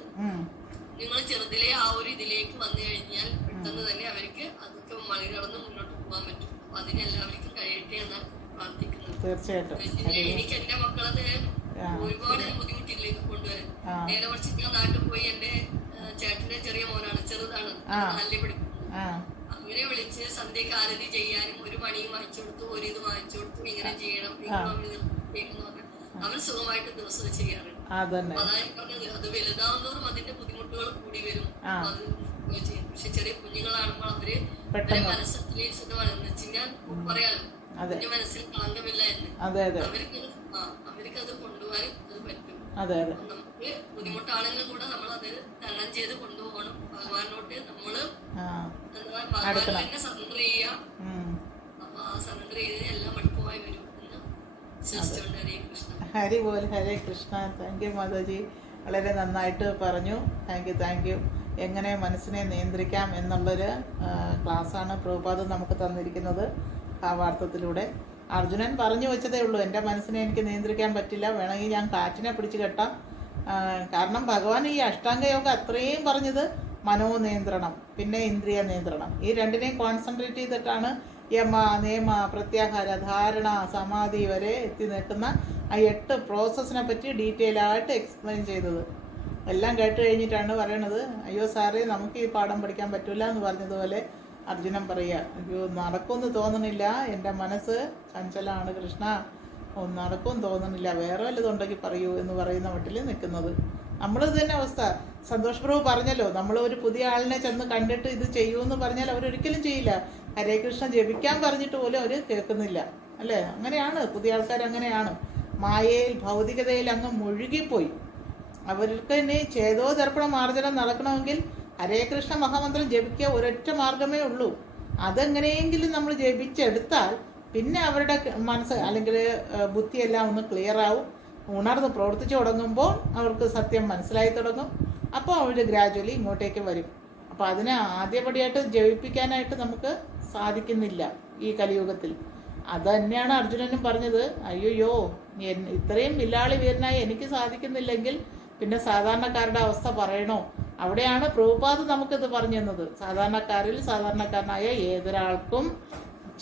നിങ്ങൾ ചെറുതിലെ ആ ഒരു ഇതിലേക്ക് വന്നു കഴിഞ്ഞാൽ പെട്ടെന്ന് തന്നെ അവർക്ക് അതൊക്കെ മറികടന്ന് മുന്നോട്ട് പോകാൻ പറ്റും. അപ്പൊ അതിനെല്ലാവർക്കും കഴിയട്ടെ എന്നാണ് പ്രാർത്ഥിക്കുന്നത്. എനിക്ക് എന്റെ മക്കളത് ഒരുപാട് ബുദ്ധിമുട്ടില്ല ഇത് കൊണ്ടുവരാൻ. നേരെ മറിച്ച് ഞാൻ നാട്ടിൽ പോയി എന്റെ ചേട്ടന്റെ ചെറിയ മോനാണ്, ചെറുതാണ്, നല്ല പഠിക്കുന്നത്. അവരെ വിളിച്ച് സന്ധ്യക്ക് ആരതി ചെയ്യാനും ഒരു പണിയും വാങ്ങിച്ചു കൊടുത്തു, ഒരു ഇത് വാങ്ങിച്ചു കൊടുത്തു, ഇങ്ങനെ ചെയ്യണം അവർ സുഖമായിട്ട് ദിവസം ചെയ്യാറുണ്ട്. അതായത് പറഞ്ഞത് അത് വലുതാവുന്നതോറും അതിന്റെ ബുദ്ധിമുട്ടുകൾ കൂടി വരും. അത് ചെയ്യും. പക്ഷെ ചെറിയ കുഞ്ഞുങ്ങളാകുമ്പോൾ അവര് മനസ്സിൽ ശുദ്ധമാണെന്ന് വെച്ച് കഴിഞ്ഞാൽ പറയാലോ കുഞ്ഞു മനസ്സിൽ കളങ്കമില്ല എന്ന്. അവർക്കത് കൊണ്ടുപോകാൻ അത് പറ്റും. നമുക്ക് ബുദ്ധിമുട്ടാണെങ്കിൽ കൂടെ നമ്മൾ അത് തരണം ചെയ്ത് കൊണ്ടുപോകണം. ഭഗവാനോട്ട് നമ്മള് ഭഗവാൻ തന്നെ സറണ്ടർ ചെയ്യുക. അപ്പൊ ആ സറണ്ടർ ചെയ്ത് എല്ലാം എളുപ്പമായി വരും എന്ന് വിശ്വസിച്ചുകൊണ്ട് ഹരേ കൃഷ്ണ. ഹരി ബോൽ, ഹരേ കൃഷ്ണ. താങ്ക് യു മാതാജി, വളരെ നന്നായിട്ട് പറഞ്ഞു. Thank U. എങ്ങനെ മനസ്സിനെ നിയന്ത്രിക്കാം എന്നുള്ളൊരു ക്ലാസ്സാണ് പ്രഭുപാദ് നമുക്ക് തന്നിരിക്കുന്നത് ഭാവാർത്ഥത്തിലൂടെ. അർജുനൻ പറഞ്ഞു വെച്ചതേ ഉള്ളൂ, എൻ്റെ മനസ്സിനെ എനിക്ക് നിയന്ത്രിക്കാൻ പറ്റില്ല, വേണമെങ്കിൽ ഞാൻ കാറ്റിനെ പിടിച്ച് കെട്ടാം. കാരണം ഭഗവാൻ ഈ അഷ്ടാംഗയോഗ അത്രയും പറഞ്ഞത് മനോനിയന്ത്രണം, പിന്നെ ഇന്ദ്രിയ നിയന്ത്രണം, ഈ രണ്ടിനെയും കോൺസെൻട്രേറ്റ് ചെയ്തിട്ടാണ് യമ നിയമ പ്രത്യാഹാര ധാരണ സമാധി വരെ എത്തി നിൽക്കുന്ന ആ 8 പ്രോസസ്സിനെ പറ്റി ഡീറ്റെയിൽ ആയിട്ട് എക്സ്പ്ലെയിൻ ചെയ്തത്. എല്ലാം കേട്ട് കഴിഞ്ഞിട്ടാണ് പറയണത്, അയ്യോ സാറേ നമുക്ക് ഈ പാഠം പഠിക്കാൻ പറ്റില്ല എന്ന് പറഞ്ഞതുപോലെ അർജുനൻ പറയുക, അയ്യോ നടക്കുമെന്ന് തോന്നണില്ല, എൻ്റെ മനസ്സ് ചഞ്ചലാണ് കൃഷ്ണ, നടക്കുമെന്ന് തോന്നണില്ല, വേറെ വല്ലതുണ്ടെങ്കിൽ പറയൂ എന്ന് പറയുന്ന മട്ടിൽ നിൽക്കുന്നത്. നമ്മളിത് തന്നെ അവസ്ഥ. സന്തോഷ് പ്രഭു പറഞ്ഞല്ലോ, നമ്മൾ ഒരു പുതിയ ആളിനെ ചെന്ന് കണ്ടിട്ട് ഇത് ചെയ്യൂന്ന് പറഞ്ഞാൽ അവരൊരിക്കലും ചെയ്യില്ല. ഹരേ കൃഷ്ണ ജപിക്കാൻ പറഞ്ഞിട്ട് പോലും അവർ കേൾക്കുന്നില്ല, അല്ലേ? അങ്ങനെയാണ് പുതിയ ആൾക്കാർ, അങ്ങനെയാണ് മായയിൽ ഭൗതികതയിൽ അങ്ങ് മുഴുകിപ്പോയി. അവർക്ക് ഇനി ചേതോദർപ്പണ മാർജനം നടക്കണമെങ്കിൽ ഹരേ കൃഷ്ണ മഹാമന്ത്രം ജപിക്കുക ഒരൊറ്റ മാർഗമേ ഉള്ളൂ. അതെങ്ങനെയെങ്കിലും നമ്മൾ ജപിച്ചെടുത്താൽ പിന്നെ അവരുടെ മനസ്സ് അല്ലെങ്കിൽ ബുദ്ധിയെല്ലാം ഒന്ന് ക്ലിയർ ആവും. ഉണർന്ന് പ്രവർത്തിച്ചു തുടങ്ങുമ്പോൾ അവർക്ക് സത്യം മനസ്സിലായി തുടങ്ങും. അപ്പോൾ അവർ ഗ്രാജുവലി ഇങ്ങോട്ടേക്ക് വരും. അപ്പോൾ അതിനെ ആദ്യപടിയായിട്ട് ജയിപ്പിക്കാനായിട്ട് നമുക്ക് സാധിക്കുന്നില്ല ഈ കലിയുഗത്തിൽ. അത് തന്നെയാണ് അർജുനനും പറഞ്ഞത്. അയ്യോ, ഇത്രയും വില്ലാളി വീരനായി എനിക്ക് സാധിക്കുന്നില്ലെങ്കിൽ പിന്നെ സാധാരണക്കാരുടെ അവസ്ഥ പറയണോ? അവിടെയാണ് പ്രഭുപാദ് നമുക്കിത് പറഞ്ഞു തന്നത്. സാധാരണക്കാരിൽ സാധാരണക്കാരനായ ഏതൊരാൾക്കും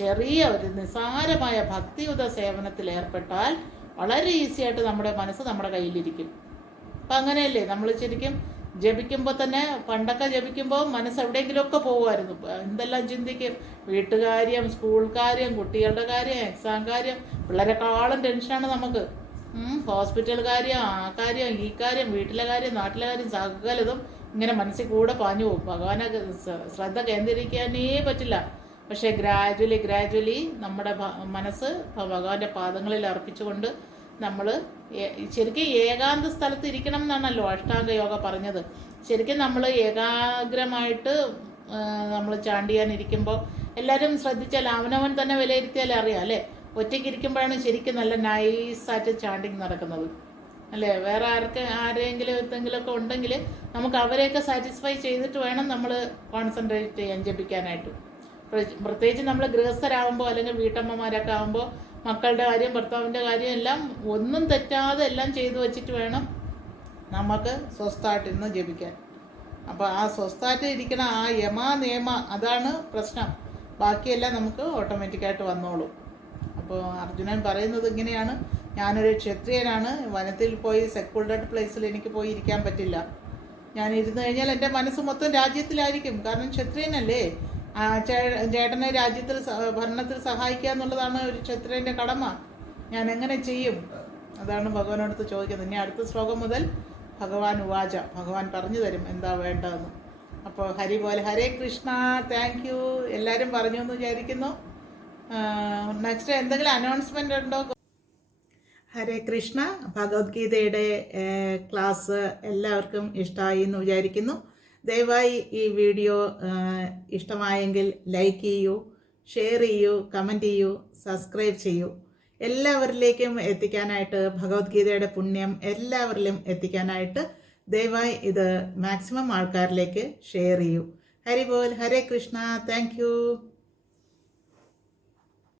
ചെറിയ ഒരു നിസ്സാരമായ ഭക്തിയുത സേവനത്തിൽ ഏർപ്പെട്ടാൽ വളരെ ഈസി ആയിട്ട് നമ്മുടെ മനസ്സ് നമ്മുടെ കയ്യിലിരിക്കും. അപ്പം അങ്ങനെയല്ലേ നമ്മൾ ശരിക്കും ജപിക്കുമ്പോൾ തന്നെ, പണ്ടൊക്കെ ജപിക്കുമ്പോൾ മനസ്സ് എവിടെയെങ്കിലുമൊക്കെ പോകുമായിരുന്നു. എന്തെല്ലാം ചിന്തിക്കും, വീട്ടുകാര്യം, സ്കൂൾ കാര്യം, കുട്ടികളുടെ കാര്യം, എക്സാം കാര്യം, പിള്ളേരെക്കാളും ടെൻഷനാണ് നമുക്ക്. ഹോസ്പിറ്റൽ കാര്യം, ആ കാര്യം, ഈ കാര്യം, വീട്ടിലെ കാര്യം, നാട്ടിലെ കാര്യം, സകലതും ഇങ്ങനെ മനസ്സിൽ കൂടെ പാഞ്ഞു പോകും. ഭഗവാനെ ശ്രദ്ധ കേന്ദ്രീകരിക്കാനേ പറ്റില്ല. പക്ഷേ ഗ്രാജുവലി നമ്മുടെ മനസ്സ് ഭഗവാന്റെ പാദങ്ങളിൽ അർപ്പിച്ചുകൊണ്ട് നമ്മൾ ശരിക്കും ഏകാന്ത സ്ഥലത്ത് ഇരിക്കണം എന്നാണല്ലോ അഷ്ടാംഗ യോഗ പറഞ്ഞത്. ശരിക്കും നമ്മൾ ഏകാഗ്രമായിട്ട് നമ്മൾ ചാണ്ടിയാനിരിക്കുമ്പോൾ എല്ലാവരും ശ്രദ്ധിച്ചാൽ അവനവൻ തന്നെ വിലയിരുത്തിയാൽ അറിയാം അല്ലേ. ഒറ്റയ്ക്ക് ഇരിക്കുമ്പോഴാണ് ശരിക്കും നല്ല നൈസായിട്ട് ചാണ്ടിങ് നടക്കുന്നത് അല്ലേ. വേറെ ആരെങ്കിലും എന്തെങ്കിലുമൊക്കെ ഉണ്ടെങ്കിൽ നമുക്ക് അവരെയൊക്കെ സാറ്റിസ്ഫൈ ചെയ്തിട്ട് വേണം നമ്മൾ കോൺസെൻട്രേറ്റ് ചെയ്യാൻ, ജപിക്കാനായിട്ട്. പ്രത്യേകിച്ച് നമ്മൾ ഗൃഹസ്ഥരാകുമ്പോൾ അല്ലെങ്കിൽ വീട്ടമ്മമാരൊക്കെ ആകുമ്പോൾ മക്കളുടെ കാര്യം, ഭർത്താവിൻ്റെ കാര്യം എല്ലാം ഒന്നും തെറ്റാതെ എല്ലാം ചെയ്തു വച്ചിട്ട് വേണം നമുക്ക് സ്വസ്ഥായിട്ടിരുന്ന് ജപിക്കാൻ. അപ്പോൾ ആ സ്വസ്ഥായിട്ട് ഇരിക്കണ ആ നിയമ അതാണ് പ്രശ്നം. ബാക്കിയെല്ലാം നമുക്ക് ഓട്ടോമാറ്റിക്കായിട്ട് വന്നോളും. അപ്പോൾ അർജുനൻ പറയുന്നത് ഇങ്ങനെയാണ്, ഞാനൊരു ക്ഷത്രിയനാണ്, വനത്തിൽ പോയി സെക്യൂർഡ് പ്ലേസിൽ എനിക്ക് പോയി ഇരിക്കാൻ പറ്റില്ല. ഞാൻ ഇരുന്ന് കഴിഞ്ഞാൽ എൻ്റെ മനസ്സ് മൊത്തം രാജ്യത്തിലായിരിക്കും. കാരണം ക്ഷത്രിയനല്ലേ, ചേട്ടനെ രാജ്യത്തിൽ ഭരണത്തിൽ സഹായിക്കുക എന്നുള്ളതാണ് ഒരു ക്ഷത്രിയൻ്റെ കടമ. ഞാൻ എങ്ങനെ ചെയ്യും? അതാണ് ഭഗവാനോടത്ത് ചോദിക്കുന്നത്. ഇനി അടുത്ത ശ്ലോകം മുതൽ ഭഗവാൻ ഉവാച, ഭഗവാൻ പറഞ്ഞു തരും എന്താ വേണ്ടതെന്ന്. അപ്പോൾ ഹരി പോലെ ഹരേ കൃഷ്ണ. Thank U. എല്ലാവരും പറഞ്ഞു എന്ന് വിചാരിക്കുന്നു. നെക്സ്റ്റ് എന്തെങ്കിലും അനൗൺസ്മെൻ്റ് ഉണ്ടോ? ഹരേ കൃഷ്ണ. ഭഗവത്ഗീതയുടെ ക്ലാസ് എല്ലാവർക്കും ഇഷ്ടമായി എന്ന് വിചാരിക്കുന്നു. ദയവായി ഈ വീഡിയോ ഇഷ്ടമായെങ്കിൽ ലൈക്ക് ചെയ്യൂ, ഷെയർ ചെയ്യൂ, കമൻറ്റ് ചെയ്യൂ, സബ്സ്ക്രൈബ് ചെയ്യൂ. എല്ലാവരിലേക്കും എത്തിക്കാനായിട്ട്, ഭഗവത്ഗീതയുടെ പുണ്യം എല്ലാവരിലും എത്തിക്കാനായിട്ട് ദയവായി ഇത് മാക്സിമം ആൾക്കാരിലേക്ക് ഷെയർ ചെയ്യൂ. ഹരി ബോൽ. ഹരേ കൃഷ്ണ. Thank U.